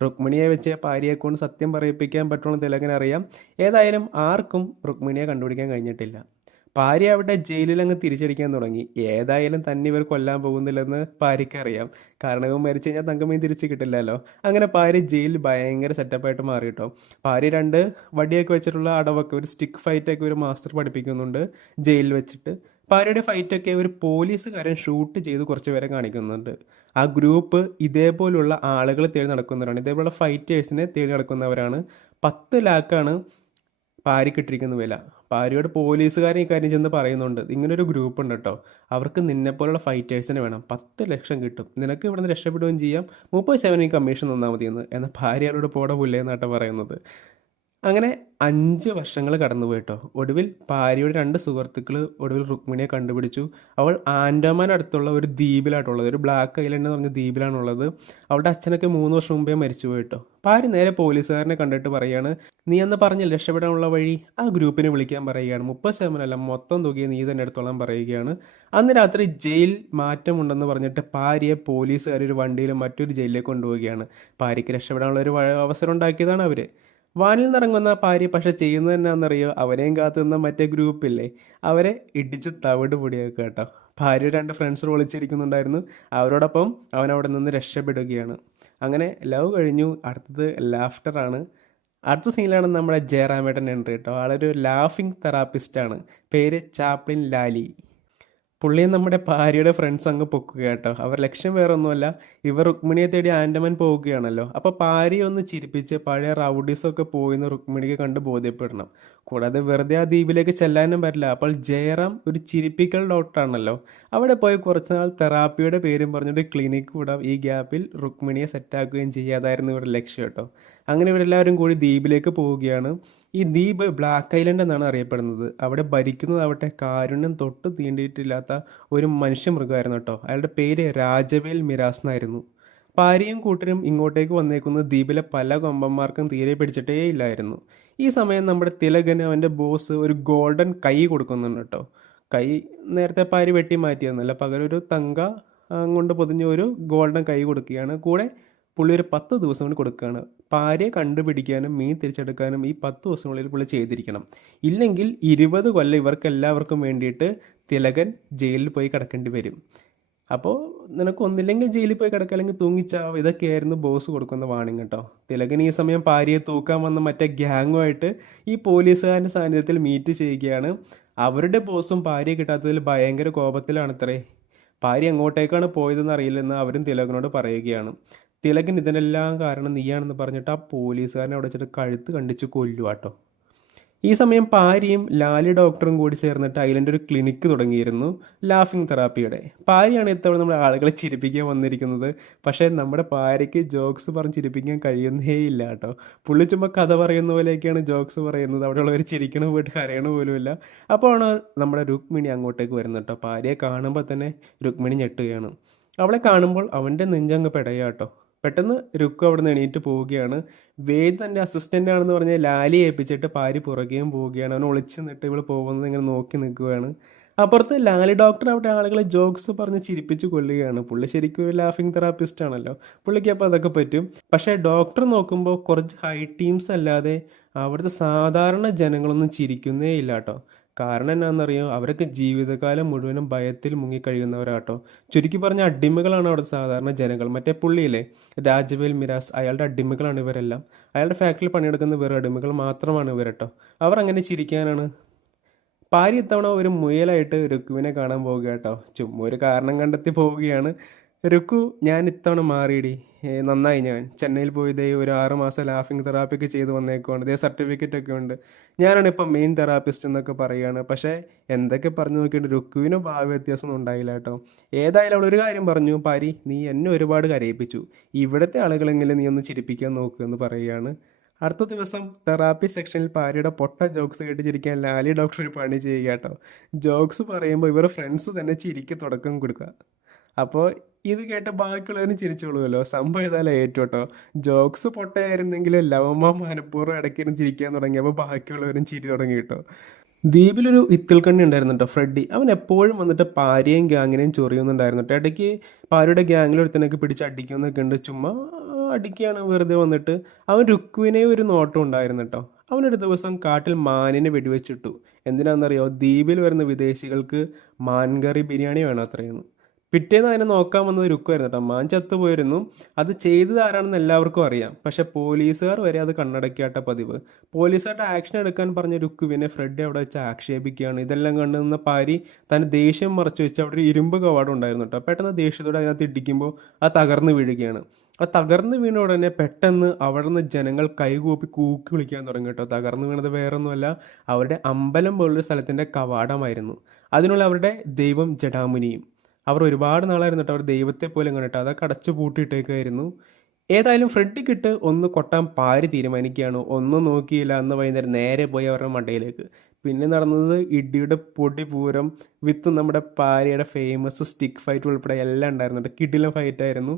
രുക്മിണിയെ വെച്ച് പാരിയെ കൊണ്ട് സത്യം പറയിപ്പിക്കാൻ പറ്റുമെന്ന് തിലകൻ അറിയാം. ഏതായാലും ആർക്കും രുക്മിണിയെ കണ്ടുപിടിക്കാൻ കഴിഞ്ഞിട്ടില്ല. പാരി അവിടെ ജയിലിൽ അങ്ങ് തിരിച്ചടിക്കാൻ തുടങ്ങി. ഏതായാലും തന്നെ ഇവർ കൊല്ലാൻ പോകുന്നില്ലെന്ന് പാരിക്കറിയാം. കാരണം ഇവൻ മരിച്ചു കഴിഞ്ഞാൽ തങ്കമീൻ തിരിച്ച് കിട്ടില്ലല്ലോ. അങ്ങനെ പാരി ജയിലിൽ ഭയങ്കര സെറ്റപ്പായിട്ട് മാറി കേട്ടോ. പാരി 2 വടിയൊക്കെ വെച്ചിട്ടുള്ള അടവൊക്കെ, ഒരു സ്റ്റിക്ക് ഫൈറ്റൊക്കെ ഒരു മാസ്റ്റർ പഠിപ്പിക്കുന്നുണ്ട് ജയിലിൽ വെച്ചിട്ട്. പാരിയുടെ ഫൈറ്റൊക്കെ ഒരു പോലീസുകാരൻ ഷൂട്ട് ചെയ്ത് കുറച്ച് പേരെ കാണിക്കുന്നുണ്ട്. ആ ഗ്രൂപ്പ് ഇതേപോലുള്ള ആളുകളെ തേടി നടക്കുന്നവരാണ്. ഇതേപോലുള്ള ഫൈറ്റേഴ്സിനെ തേടി നടക്കുന്നവരാണ്. 10 ലാക്കാണ് പാരിക്കിട്ടിരിക്കുന്ന വില. പാരിയോട് പോലീസുകാരൻ ഈ കാര്യം ചെന്ന് പറയുന്നുണ്ട്, ഇങ്ങനൊരു ഗ്രൂപ്പ് ഉണ്ട് കേട്ടോ, അവർക്ക് നിന്നെപ്പോലുള്ള ഫൈറ്റേഴ്സിനെ വേണം, 10 ലക്ഷം കിട്ടും, നിനക്ക് ഇവിടെ നിന്ന് രക്ഷപ്പെടുകയും ചെയ്യാം, 30% കമ്മീഷൻ തന്നാൽ മതിയെന്ന്. എന്നാൽ ഭാര്യയോട് പോടെ പുല്ലേന്നാട്ടോ പറയുന്നത്. അങ്ങനെ 5 വർഷങ്ങൾ കടന്നുപോയിട്ടോ. ഒടുവിൽ ഭാര്യയുടെ 2 സുഹൃത്തുക്കൾ ഒടുവിൽ രുക്മിണിയെ കണ്ടുപിടിച്ചു. അവൾ ആൻഡമാൻ അടുത്തുള്ള ഒരു ദ്വീപിലായിട്ടുള്ളത്, ഒരു ബ്ലാക്ക് ഐലൻഡ് എന്ന് പറഞ്ഞ ദ്വീപിലാണുള്ളത്. അവളുടെ അച്ഛനൊക്കെ 3 വർഷം മുമ്പേ മരിച്ചു പോയിട്ടോ. ഭാര്യ നേരെ പോലീസുകാരനെ കണ്ടിട്ട് പറയുകയാണ്, നീ അന്ന് പറഞ്ഞ് രക്ഷപ്പെടാനുള്ള വഴി ആ ഗ്രൂപ്പിനെ വിളിക്കാൻ പറയുകയാണ്. 30% അല്ല, മൊത്തം തുകയെ നീ തന്നെ എടുത്തോളാൻ പറയുകയാണ്. അന്ന് രാത്രി ജയിൽ മാറ്റമുണ്ടെന്ന് പറഞ്ഞിട്ട് ഭാര്യയെ പോലീസുകാർ ഒരു വണ്ടിയിൽ മറ്റൊരു ജയിലിലേക്ക് കൊണ്ടുപോവുകയാണ്. ഭാര്യയ്ക്ക് രക്ഷപ്പെടാനുള്ള ഒരു അവസരം ഉണ്ടാക്കിയതാണ് അവർ. വാനിൽ നിന്നിറങ്ങുന്ന ഭാര്യ പക്ഷെ ചെയ്യുന്നത് എന്നാന്നറിയോ, അവരെയും കാത്തു നിന്ന മറ്റേ ഗ്രൂപ്പില്ലേ, അവരെ ഇടിച്ച് തവിട് പൊടിയാക്കുക കേട്ടോ. ഭാര്യ 2 ഫ്രണ്ട്സ് ഒളിച്ചിരിക്കുന്നുണ്ടായിരുന്നു, അവരോടൊപ്പം അവൻ അവിടെ നിന്ന് രക്ഷപ്പെടുകയാണ്. അങ്ങനെ ലവ് കഴിഞ്ഞു. അടുത്തത് ലാഫ്റ്ററാണ്. അടുത്ത സീനിലാണ് നമ്മുടെ ജയറാമേട്ടൻ എൻട്രി കേട്ടോ. ആളൊരു ലാഫിംഗ് തെറാപ്പിസ്റ്റാണ്. പേര് ചാപ്ലിൻ ലാലി. പുള്ളിയെ നമ്മുടെ ഭാര്യയുടെ ഫ്രണ്ട്സ് അങ്ങ് പൊക്കുക കേട്ടോ. അവർ ലക്ഷ്യം വേറെ ഒന്നുമല്ല, ഇവർ രുക്മിണിയെ തേടി ആൻഡമാൻ പോവുകയാണല്ലോ. അപ്പോൾ ഭാര്യയെ ഒന്ന് ചിരിപ്പിച്ച് പഴയ റൗഡീസൊക്കെ പോയിന്ന് രുക്മിണിക്ക് കണ്ട് ബോധ്യപ്പെടണം. കൂടാതെ വെറുതെ ആ ദ്വീപിലേക്ക് ചെല്ലാനും പറ്റില്ല. അപ്പോൾ ജയറാം ഒരു ചിരിപ്പിക്കൽ ഡോക്ടറാണല്ലോ, അവിടെ പോയി കുറച്ച് നാൾ തെറാപ്പിയുടെ പേരും പറഞ്ഞിട്ട് ക്ലിനിക്ക് വിടാം. ഈ ഗ്യാപ്പിൽ രുക്മിണിയെ സെറ്റാക്കുകയും ചെയ്യാതായിരുന്നു ഇവരുടെ ലക്ഷ്യം കേട്ടോ. അങ്ങനെ ഇവരെല്ലാവരും കൂടി ദ്വീപിലേക്ക് പോവുകയാണ്. ഈ ദ്വീപ് ബ്ലാക്ക് ഐലൻഡ് എന്നാണ് അറിയപ്പെടുന്നത്. അവിടെ ഭരിക്കുന്നതാവട്ടെ കാരുണ്യം തൊട്ട് തീണ്ടിയിട്ടില്ലാത്ത ഒരു മനുഷ്യമൃഗമായിരുന്നു കേട്ടോ. അയാളുടെ പേര് രാജവേൽ മിരാസ് എന്നായിരുന്നു. ഭാര്യയും കൂട്ടരും ഇങ്ങോട്ടേക്ക് വന്നേക്കുന്ന ദ്വീപിലെ പല കൊമ്പന്മാർക്കും തീരെ പിടിച്ചിട്ടേ ഇല്ലായിരുന്നു. ഈ സമയം നമ്മുടെ തിലകന് അവൻ്റെ ബോസ് ഒരു ഗോൾഡൻ കൈ കൊടുക്കുന്നുണ്ട് കേട്ടോ. കൈ നേരത്തെ ഭാര്യ വെട്ടി മാറ്റിയെന്നല്ല, പകരം ഒരു തങ്ക കൊണ്ട് പൊതിഞ്ഞ ഒരു ഗോൾഡൻ കൈ കൊടുക്കുകയാണ്. കൂടെ പുള്ളി ഒരു 10 ദിവസം കൊണ്ട് കൊടുക്കുകയാണ്. ഭാര്യയെ കണ്ടുപിടിക്കാനും മീൻ തിരിച്ചെടുക്കാനും ഈ 10 ദിവസത്തിനുള്ളിൽ പുള്ളി ചെയ്തിരിക്കണം. ഇല്ലെങ്കിൽ 20 കൊല്ലം ഇവർക്ക് എല്ലാവർക്കും വേണ്ടിയിട്ട് തിലകൻ ജയിലിൽ പോയി കിടക്കേണ്ടി വരും. അപ്പോൾ നിനക്ക് ഒന്നില്ലെങ്കിൽ ജയിലിൽ പോയി കിടക്കുക, അല്ലെങ്കിൽ തൂങ്ങിച്ചാവ്. ഇതൊക്കെയായിരുന്നു ബോസ് കൊടുക്കുന്ന വാണിംഗ് കേട്ടോ. തിലകൻ ഈ സമയം ഭാര്യയെ തൂക്കാൻ വന്ന മറ്റേ ഗ്യാങ്ങുമായിട്ട് ഈ പോലീസുകാരൻ്റെ സാന്നിധ്യത്തിൽ മീറ്റ് ചെയ്യുകയാണ്. അവരുടെ ബോസും ഭാര്യയെ കിട്ടാത്തതിൽ ഭയങ്കര കോപത്തിലാണത്രേ. ഭാര്യ എങ്ങോട്ടേക്കാണ് പോയതെന്ന് അറിയില്ലെന്ന് അവരും തിലകനോട് പറയുകയാണ്. തിലകൻ ഇതിനെല്ലാം കാരണം നീയാണെന്ന് പറഞ്ഞിട്ട് ആ പോലീസുകാരനെ അവിടെ വെച്ചിട്ട് കഴുത്ത് കണ്ടിച്ച് കൊല്ലുവാട്ടോ. ഈ സമയം ഭാര്യയും ലാലി ഡോക്ടറും കൂടി ചേർന്നിട്ട് ഐലൻഡ് ഒരു ക്ലിനിക്ക് തുടങ്ങിയിരുന്നു, ലാഫിംഗ് തെറാപ്പിയുടെ. ഭാര്യയാണ് ഇത്തവണ നമ്മുടെ ആളുകളെ ചിരിപ്പിക്കാൻ വന്നിരിക്കുന്നത്. പക്ഷേ നമ്മുടെ ഭാര്യയ്ക്ക് ജോക്സ് പറഞ്ഞ് ചിരിപ്പിക്കാൻ കഴിയുന്നേ ഇല്ല കേട്ടോ. പുള്ളി ചുമ്മാ കഥ പറയുന്ന പോലെയൊക്കെയാണ് ജോക്സ് പറയുന്നത്. അവിടെയുള്ളവർ ചിരിക്കണ പോയിട്ട് കരയണ പോലുമില്ല. അപ്പോഴാണ് നമ്മുടെ രുക്മിണി അങ്ങോട്ടേക്ക് വരുന്നത് കേട്ടോ. ഭാര്യയെ കാണുമ്പോൾ തന്നെ രുക്മിണി ഞെട്ടുകയാണ്. അവളെ കാണുമ്പോൾ അവൻ്റെ നെഞ്ചങ്ങ് പെടയാട്ടോ. പെട്ടെന്ന് രുക്കു അവിടെ നിന്ന് എണീറ്റ് പോവുകയാണ്. വേദ് തൻ്റെ അസിസ്റ്റൻ്റ് ആണെന്ന് പറഞ്ഞ് ലാലിയെ ഏൽപ്പിച്ചിട്ട് ഭാര്യ പുറകെയും പോവുകയാണ്. അവൻ ഒളിച്ച് നിന്നിട്ട് ഇവൾ പോകുന്നത് ഇങ്ങനെ നോക്കി നിൽക്കുകയാണ്. അപ്പുറത്ത് ലാലി ഡോക്ടർ അവിടെ ആളുകളെ ജോക്സ് പറഞ്ഞ് ചിരിപ്പിച്ച് കൊല്ലുകയാണ്. പുള്ളി ശരിക്കും ഒരു ലാഫിംഗ് തെറാപ്പിസ്റ്റ് ആണല്ലോ, പുള്ളിക്ക് അപ്പോൾ അതൊക്കെ പറ്റും. പക്ഷേ ഡോക്ടർ നോക്കുമ്പോൾ കുറച്ച് ഹൈ ടീംസ് അല്ലാതെ അവിടുത്തെ സാധാരണ ജനങ്ങളൊന്നും ചിരിക്കുന്നേ ഇല്ല കേട്ടോ. കാരണം എന്നാണെന്നറിയോ, അവരൊക്കെ ജീവിതകാലം മുഴുവനും ഭയത്തിൽ മുങ്ങിക്കഴിയുന്നവരാട്ടോ. ചുരുക്കി പറഞ്ഞ അടിമകളാണ് അവിടെ സാധാരണ ജനങ്ങൾ. മറ്റേ പുള്ളിയില്ലേ രാജവേൽ മിരാസ്, അയാളുടെ അടിമകളാണ് ഇവരെല്ലാം. അയാളുടെ ഫാക്ടറിയിൽ പണിയെടുക്കുന്ന വെറും അടിമകൾ മാത്രമാണ് ഇവരട്ടോ. അവർ അങ്ങനെ ചിരിക്കാനാണ്. ഭാര്യ ഇത്തവണ ഒരു മുയലായിട്ട് രുക്കുവിനെ കാണാൻ പോവുക കേട്ടോ. ചുമ്മാ ഒരു കാരണം കണ്ടെത്തി പോവുകയാണ്. രുക്കു, ഞാൻ ഇത്തവണ മാറിയിടി, നന്നായി. ഞാൻ ചെന്നൈയിൽ പോയി ഇതേ ഒരു 6 മാസം ലാഫിംഗ് തെറാപ്പിയൊക്കെ ചെയ്ത് വന്നേക്കുവാണ്. ഇതേ സർട്ടിഫിക്കറ്റൊക്കെ ഉണ്ട്. ഞാനാണ് ഇപ്പം മെയിൻ തെറാപ്പിസ്റ്റ് എന്നൊക്കെ പറയുകയാണ്. പക്ഷേ എന്തൊക്കെ പറഞ്ഞു നോക്കിയിട്ട് രുക്കുവിന് ഭാവ വ്യത്യാസമൊന്നും ഉണ്ടായില്ല കേട്ടോ. ഏതായാലും അവൾ ഒരു കാര്യം പറഞ്ഞു, പാരി നീ എന്നെ ഒരുപാട് കരയിപ്പിച്ചു, ഇവിടുത്തെ ആളുകളെങ്കിലും നീ ഒന്ന് ചിരിപ്പിക്കാൻ നോക്കുക എന്ന് പറയുകയാണ്. അടുത്ത ദിവസം തെറാപ്പി സെക്ഷനിൽ ഭാര്യയുടെ പൊട്ട ജോക്സ് കേട്ട് ചിരിക്കാൻ ലാലി ഡോക്ടർ ഒരു പണി ചെയ്യുക കേട്ടോ. ജോക്സ് പറയുമ്പോൾ ഇവർ ഫ്രണ്ട്സ് തന്നെ ചിരിക്ക് തുടക്കം കൊടുക്കുക. അപ്പോൾ ഇത് കേട്ട് ബാക്കിയുള്ളവരും ചിരിച്ചോളുമല്ലോ. സംഭവം ഏതായാലും കേട്ടോ. ജോക്സ് പൊട്ടയായിരുന്നെങ്കിലും ലവമ്മ മനഃപൂർവ്വം ഇടയ്ക്കിരുന്ന് ചിരിക്കാൻ തുടങ്ങിയപ്പോൾ ബാക്കിയുള്ളവരും ചിരി തുടങ്ങി കേട്ടോ. ദ്വീപിലൊരു ഇത്തിൽക്കണ്ണി ഉണ്ടായിരുന്നു കേട്ടോ, ഫ്രെഡി. അവൻ എപ്പോഴും വന്നിട്ട് പാരയും ഗ്യാങ്ങിനെയും ചൊറിയുന്നുണ്ടായിരുന്നു കേട്ടോ. ഇടയ്ക്ക് പാരയുടെ ഗ്യാങ്ങിലൊരുത്തനൊക്കെ പിടിച്ച് അടിക്കുന്നൊക്കെ ഉണ്ട്. ചുമ്മാ അടിക്കുകയാണ് വെറുതെ വന്നിട്ട്. അവൻ രുക്കുവിനെ ഒരു നോട്ടം ഉണ്ടായിരുന്നു കേട്ടോ. അവനൊരു ദിവസം കാട്ടിൽ മാനിനെ വെടിവെച്ചിട്ടു. എന്തിനാണെന്നറിയോ, ദ്വീപിൽ വരുന്ന വിദേശികൾക്ക് മാൻകറി ബിരിയാണി വേണം അത്രയൊന്നും. പിറ്റേന്ന് അതിനെ നോക്കാൻ വന്നത് രുക്കുമായിരുന്നു കേട്ടോ. മാൻ ചത്തുപോയിരുന്നു. അത് ചെയ്തത് ആരാണെന്ന് എല്ലാവർക്കും അറിയാം. പക്ഷെ പോലീസുകാർ വരെ അത് കണ്ണടക്കിയാട്ട പതിവ്. പോലീസുകാരുടെ ആക്ഷൻ എടുക്കാൻ പറഞ്ഞ രുക്കുവിനെ ഫ്രെഡ് അവിടെ വെച്ച് ആക്ഷേപിക്കുകയാണ്. ഇതെല്ലാം കണ്ടു നിന്ന പാരി തൻ്റെ ദേഷ്യം മറച്ചു വെച്ച് അവിടെ ഒരു ഇരുമ്പ് കവാടം ഉണ്ടായിരുന്നു കേട്ടോ. പെട്ടെന്ന് ദേഷ്യത്തോടെ അതിനകത്ത് ഇടിക്കുമ്പോൾ അത് തകർന്ന് വീഴുകയാണ്. ആ തകർന്ന് വീണ ഉടനെ പെട്ടെന്ന് അവിടെ നിന്ന് ജനങ്ങൾ കൈകൂപ്പി കൂക്കി വിളിക്കാൻ തുടങ്ങി കേട്ടോ. തകർന്ന് വീണത് വേറൊന്നുമല്ല, അവരുടെ അമ്പലം പോലുള്ള സ്ഥലത്തിൻ്റെ കവാടമായിരുന്നു. അതിനുള്ള അവരുടെ ദൈവം ജടാമുനിയും. അവർ ഒരുപാട് നാളായിരുന്നു കേട്ടോ അവർ ദൈവത്തെ പോലും കണ്ടിട്ട് അതൊക്കെ അടച്ചു പൂട്ടിയിട്ടേക്കായിരുന്നു. ഏതായാലും ഫ്രെഡിക്കിട്ട് ഒന്ന് കൊട്ടാൻ പാരി തീരുമാനിക്കുകയാണ്. ഒന്നും നോക്കിയില്ല, അന്ന് വൈകുന്നേരം നേരെ പോയി അവരുടെ മണ്ടയിലേക്ക്. പിന്നെ നടന്നത് ഇടിയുടെ പൊടി പൂരം വിത്ത് നമ്മുടെ പാരിയുടെ ഫേമസ് സ്റ്റിക്ക് ഫൈറ്റ് ഉൾപ്പെടെ എല്ലാം ഉണ്ടായിരുന്നു കേട്ടോ. കിടിലൻ ഫൈറ്റായിരുന്നു.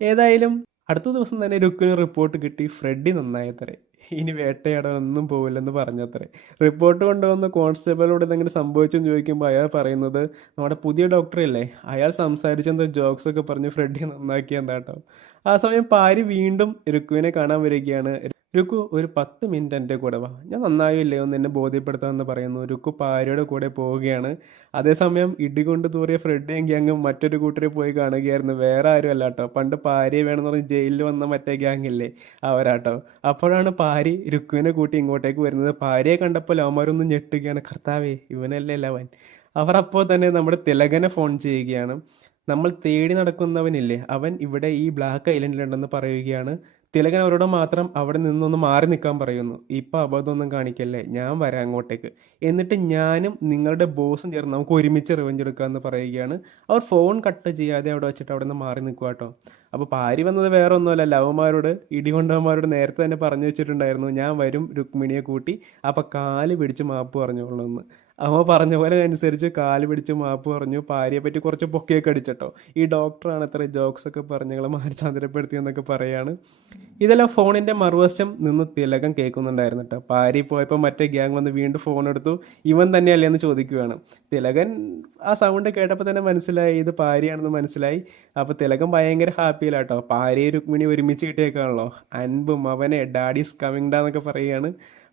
ഏതായാലും അടുത്ത ദിവസം തന്നെ രുക്കിന് റിപ്പോർട്ട് കിട്ടി, ഫ്രെഡി നന്നായത്രേ, ഇനി വേട്ടയാടാനൊന്നും പോവില്ലെന്ന് പറഞ്ഞത്രേ. റിപ്പോർട്ട് കൊണ്ടുവന്ന കോൺസ്റ്റബിളോട് ഇതെങ്ങനെ സംഭവിച്ചെന്ന് ചോദിക്കുമ്പോൾ അയാൾ പറയുന്നത് നമ്മുടെ പുതിയ ഡോക്ടറല്ലേ, അയാൾ സംസാരിച്ചെന്തോ ജോക്സൊക്കെ പറഞ്ഞ് ഫ്രെഡി നന്നാക്കിയെന്താ കേട്ടോ. ആ സമയം പാരി വീണ്ടും രുക്കുവിനെ കാണാൻ വരികയാണ്. രുക്കു ഒരു 10 മിനിറ്റ് എൻ്റെ കൂടെ വാ, ഞാൻ നന്നായില്ലേ ഒന്ന് എന്നെ ബോധ്യപ്പെടുത്താമെന്ന് പറയുന്നു. രുക്കു പാരിയുടെ കൂടെ പോവുകയാണ്. അതേസമയം ഇടികൊണ്ട് തൂറിയ ഫ്രെഡിയും ഗ്യാങ്ങും മറ്റൊരു കൂട്ടരെ പോയി കാണുകയായിരുന്നു. വേറെ ആരും അല്ല കേട്ടോ, പണ്ട് പാരിയെ വേണമെന്ന് പറഞ്ഞ് ജയിലിൽ വന്ന മറ്റേ ഗ്യാങ് ഇല്ലേ, അവരാട്ടോ. അപ്പോഴാണ് പാരി രുക്കുവിനെ കൂട്ടി ഇങ്ങോട്ടേക്ക് വരുന്നത്. പാരിയെ കണ്ടപ്പോൾ അവന്മാരൊന്നും ഞെട്ടുകയാണ്. കർത്താവേ, ഇവനല്ലേ ലവൻ. അവർ അപ്പോൾ തന്നെ നമ്മുടെ തിലകനെ ഫോൺ ചെയ്യുകയാണ്. നമ്മൾ തേടി നടക്കുന്നവനില്ലേ, അവൻ ഇവിടെ ഈ ബ്ലാക്ക് ഐലൻഡിലുണ്ടെന്ന് പറയുകയാണ്. തിലകൻ അവരോട് മാത്രം അവിടെ നിന്നൊന്ന് മാറി നിൽക്കാൻ പറയുന്നു. ഇപ്പം അബദ്ധമൊന്നും കാണിക്കല്ലേ, ഞാൻ വരാം അങ്ങോട്ടേക്ക്, എന്നിട്ട് ഞാനും നിങ്ങളുടെ ബോസും ചേർന്ന് നമുക്ക് ഒരുമിച്ച് റിവഞ്ച് എടുക്കാമെന്ന് പറയുകയാണ്. അവർ ഫോൺ കട്ട് ചെയ്യാതെ അവിടെ വെച്ചിട്ട് അവിടെ നിന്ന് മാറി നിൽക്കുക കേട്ടോ. അപ്പോൾ പാരി വന്നത് വേറെ ഒന്നുമല്ല, ലവന്മാരോട് ഇടികൊണ്ടവന്മാരോട് നേരത്തെ തന്നെ പറഞ്ഞു വെച്ചിട്ടുണ്ടായിരുന്നു, ഞാൻ വരും രുക്മിണിയെ കൂട്ടി, അപ്പോൾ കാല് പിടിച്ച് മാപ്പ് പറഞ്ഞോളൂന്ന്. അവ പറഞ്ഞ പോലെ അനുസരിച്ച് കാല് പിടിച്ച് മാപ്പ് പറഞ്ഞു. പാരിയെ പറ്റി കുറച്ച് പൊക്കിയൊക്കെ അടിച്ചട്ടോ. ഈ ഡോക്ടറാണ് അത്ര ജോക്സ് ഒക്കെ പറഞ്ഞ് ഞങ്ങളെ മാനസാന്തരപ്പെടുത്തി എന്നൊക്കെ പറയാണ്. ഇതെല്ലാം ഫോണിൻ്റെ മറുവശം നിന്ന് തിലകം കേൾക്കുന്നുണ്ടായിരുന്നു കേട്ടോ. പാരി പോയപ്പോൾ മറ്റേ ഗ്യാങ് വന്ന് വീണ്ടും ഫോൺ എടുത്തു. ഇവൻ തന്നെയല്ലേ എന്ന് ചോദിക്കുകയാണ്. തിലകൻ ആ സൗണ്ട് കേട്ടപ്പോൾ തന്നെ മനസ്സിലായി ഇത് പാരിയാണെന്ന് മനസ്സിലായി. അപ്പോൾ തിലകം ഭയങ്കര ഹാപ്പിയിലാട്ടോ. പാരിയെ രുക്മിണി ഒരുമിച്ച് കിട്ടിയേക്കാണല്ലോ, അൻപും അവനെ ഡാഡീസ് കമ്മിങ് ഡാ എന്നൊക്കെ പറയുകയാണ്.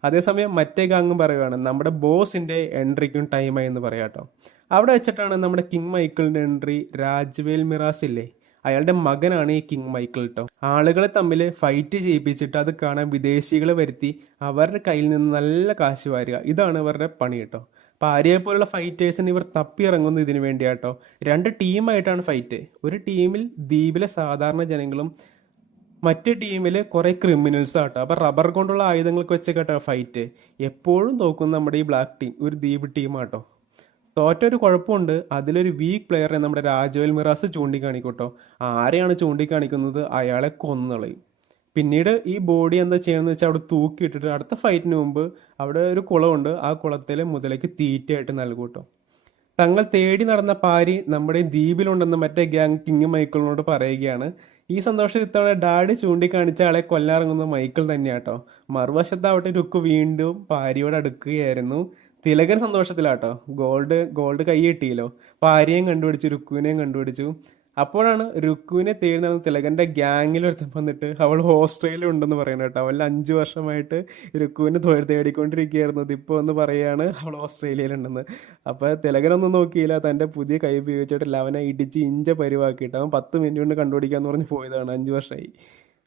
അതേസമയം മറ്റേ ഗാങ്ങും പറയുകയാണ് നമ്മുടെ ബോസിൻ്റെ എൻട്രിക്കും ടൈമായി എന്ന് പറയാം കേട്ടോ. അവിടെ വെച്ചിട്ടാണ് നമ്മുടെ കിങ് മൈക്കിളിൻ്റെ എൻട്രി. രാജ്വേൽ മിറാസ് ഇല്ലേ, അയാളുടെ മകനാണ് ഈ കിങ് മൈക്കിൾ കേട്ടോ. ആളുകളെ തമ്മിൽ ഫൈറ്റ് ചെയ്യിപ്പിച്ചിട്ട് അത് കാണാൻ വിദേശികളെ വരുത്തി അവരുടെ കയ്യിൽ നിന്ന് നല്ല കാശ് വാരുക, ഇതാണ് ഇവരുടെ പണി കേട്ടോ. പാരിയെ പോലുള്ള ഫൈറ്റേഴ്സിന് ഇവർ തപ്പി ഇറങ്ങുന്നു ഇതിനു വേണ്ടിയാട്ടോ. 2 ടീമായിട്ടാണ് ഫൈറ്റ്. ഒരു ടീമിൽ ദ്വീപിലെ സാധാരണ ജനങ്ങളും മറ്റേ ടീമിൽ കുറേ ക്രിമിനൽസ് ആട്ടോ. അപ്പോൾ റബ്ബർ കൊണ്ടുള്ള ആയുധങ്ങൾക്ക് വെച്ചൊക്കെ ഫൈറ്റ്. എപ്പോഴും തോക്കും നമ്മുടെ ഈ ബ്ലാക്ക് ടീം, ഒരു ദ്വീപ് ടീമാട്ടോ. തോറ്റൊരു കുഴപ്പമുണ്ട്, അതിലൊരു വീക്ക് പ്ലെയറെ നമ്മുടെ രാജോൽ മിറാസ് ചൂണ്ടിക്കാണിക്കൂട്ടോ. ആരെയാണ് ചൂണ്ടിക്കാണിക്കുന്നത്, അയാളെ കൊന്നുകളയും. പിന്നീട് ഈ ബോഡി എന്താ ചെയ്യുന്നത് വെച്ചാൽ അവിടെ തൂക്കിയിട്ടിട്ട് അടുത്ത ഫൈറ്റിന് മുമ്പ് അവിടെ ഒരു കുളമുണ്ട്, ആ കുളത്തിലെ മുതലേക്ക് തീറ്റയായിട്ട് നൽകൂട്ടോ. തങ്ങൾ തേടി നടന്ന പാരി നമ്മുടെ ദ്വീപിലുണ്ടെന്ന് മറ്റേ ഗ്യാങ് കിങ് മൈക്കിളിനോട് പറയുകയാണ്. ഈ സന്തോഷം ഇത്തവണ ഡാഡി ചൂണ്ടിക്കാണിച്ച ആളെ കൊല്ലാറങ്ങുന്ന മൈക്കിൾ തന്നെയാട്ടോ. മറുവശത്താവട്ടെ രുക്കു വീണ്ടും പാരിയോട് അടുക്കുകയായിരുന്നു. തിലകൻ സന്തോഷത്തിലാട്ടോ, ഗോൾഡ് കൈ കിട്ടിയല്ലോ. പാരിയെയും കണ്ടുപിടിച്ചു, രുക്കുവിനെയും കണ്ടുപിടിച്ചു. അപ്പോഴാണ് രുക്കുവിനെ തേടി നടന്ന തിലകൻ്റെ ഗ്യാങ്ങിൽ ഒരുത്തൻ വന്നിട്ട് അവൾ ഓസ്ട്രേലിയ ഉണ്ടെന്ന് പറയുന്നത് കേട്ടോ. അവൾ 5 വർഷമായിട്ട് രുക്കുവിനെ തേടിക്കൊണ്ടിരിക്കുകയായിരുന്നു. ഇതിപ്പോൾ ഒന്ന് പറയുകയാണ് അവൾ ഓസ്ട്രേലിയയിലുണ്ടെന്ന്. അപ്പോൾ തിലകനൊന്നും നോക്കിയില്ല, തൻ്റെ പുതിയ കൈ ഉപയോഗിച്ചിട്ടില്ല, അവനെ ഇടിച്ച് ഇഞ്ച പരിവാക്കിയിട്ട് അവൻ 10 മിനിറ്റ് കൊണ്ട് കണ്ടുപിടിക്കാന്ന് പറഞ്ഞ് പോയതാണ്. 5 വർഷമായി.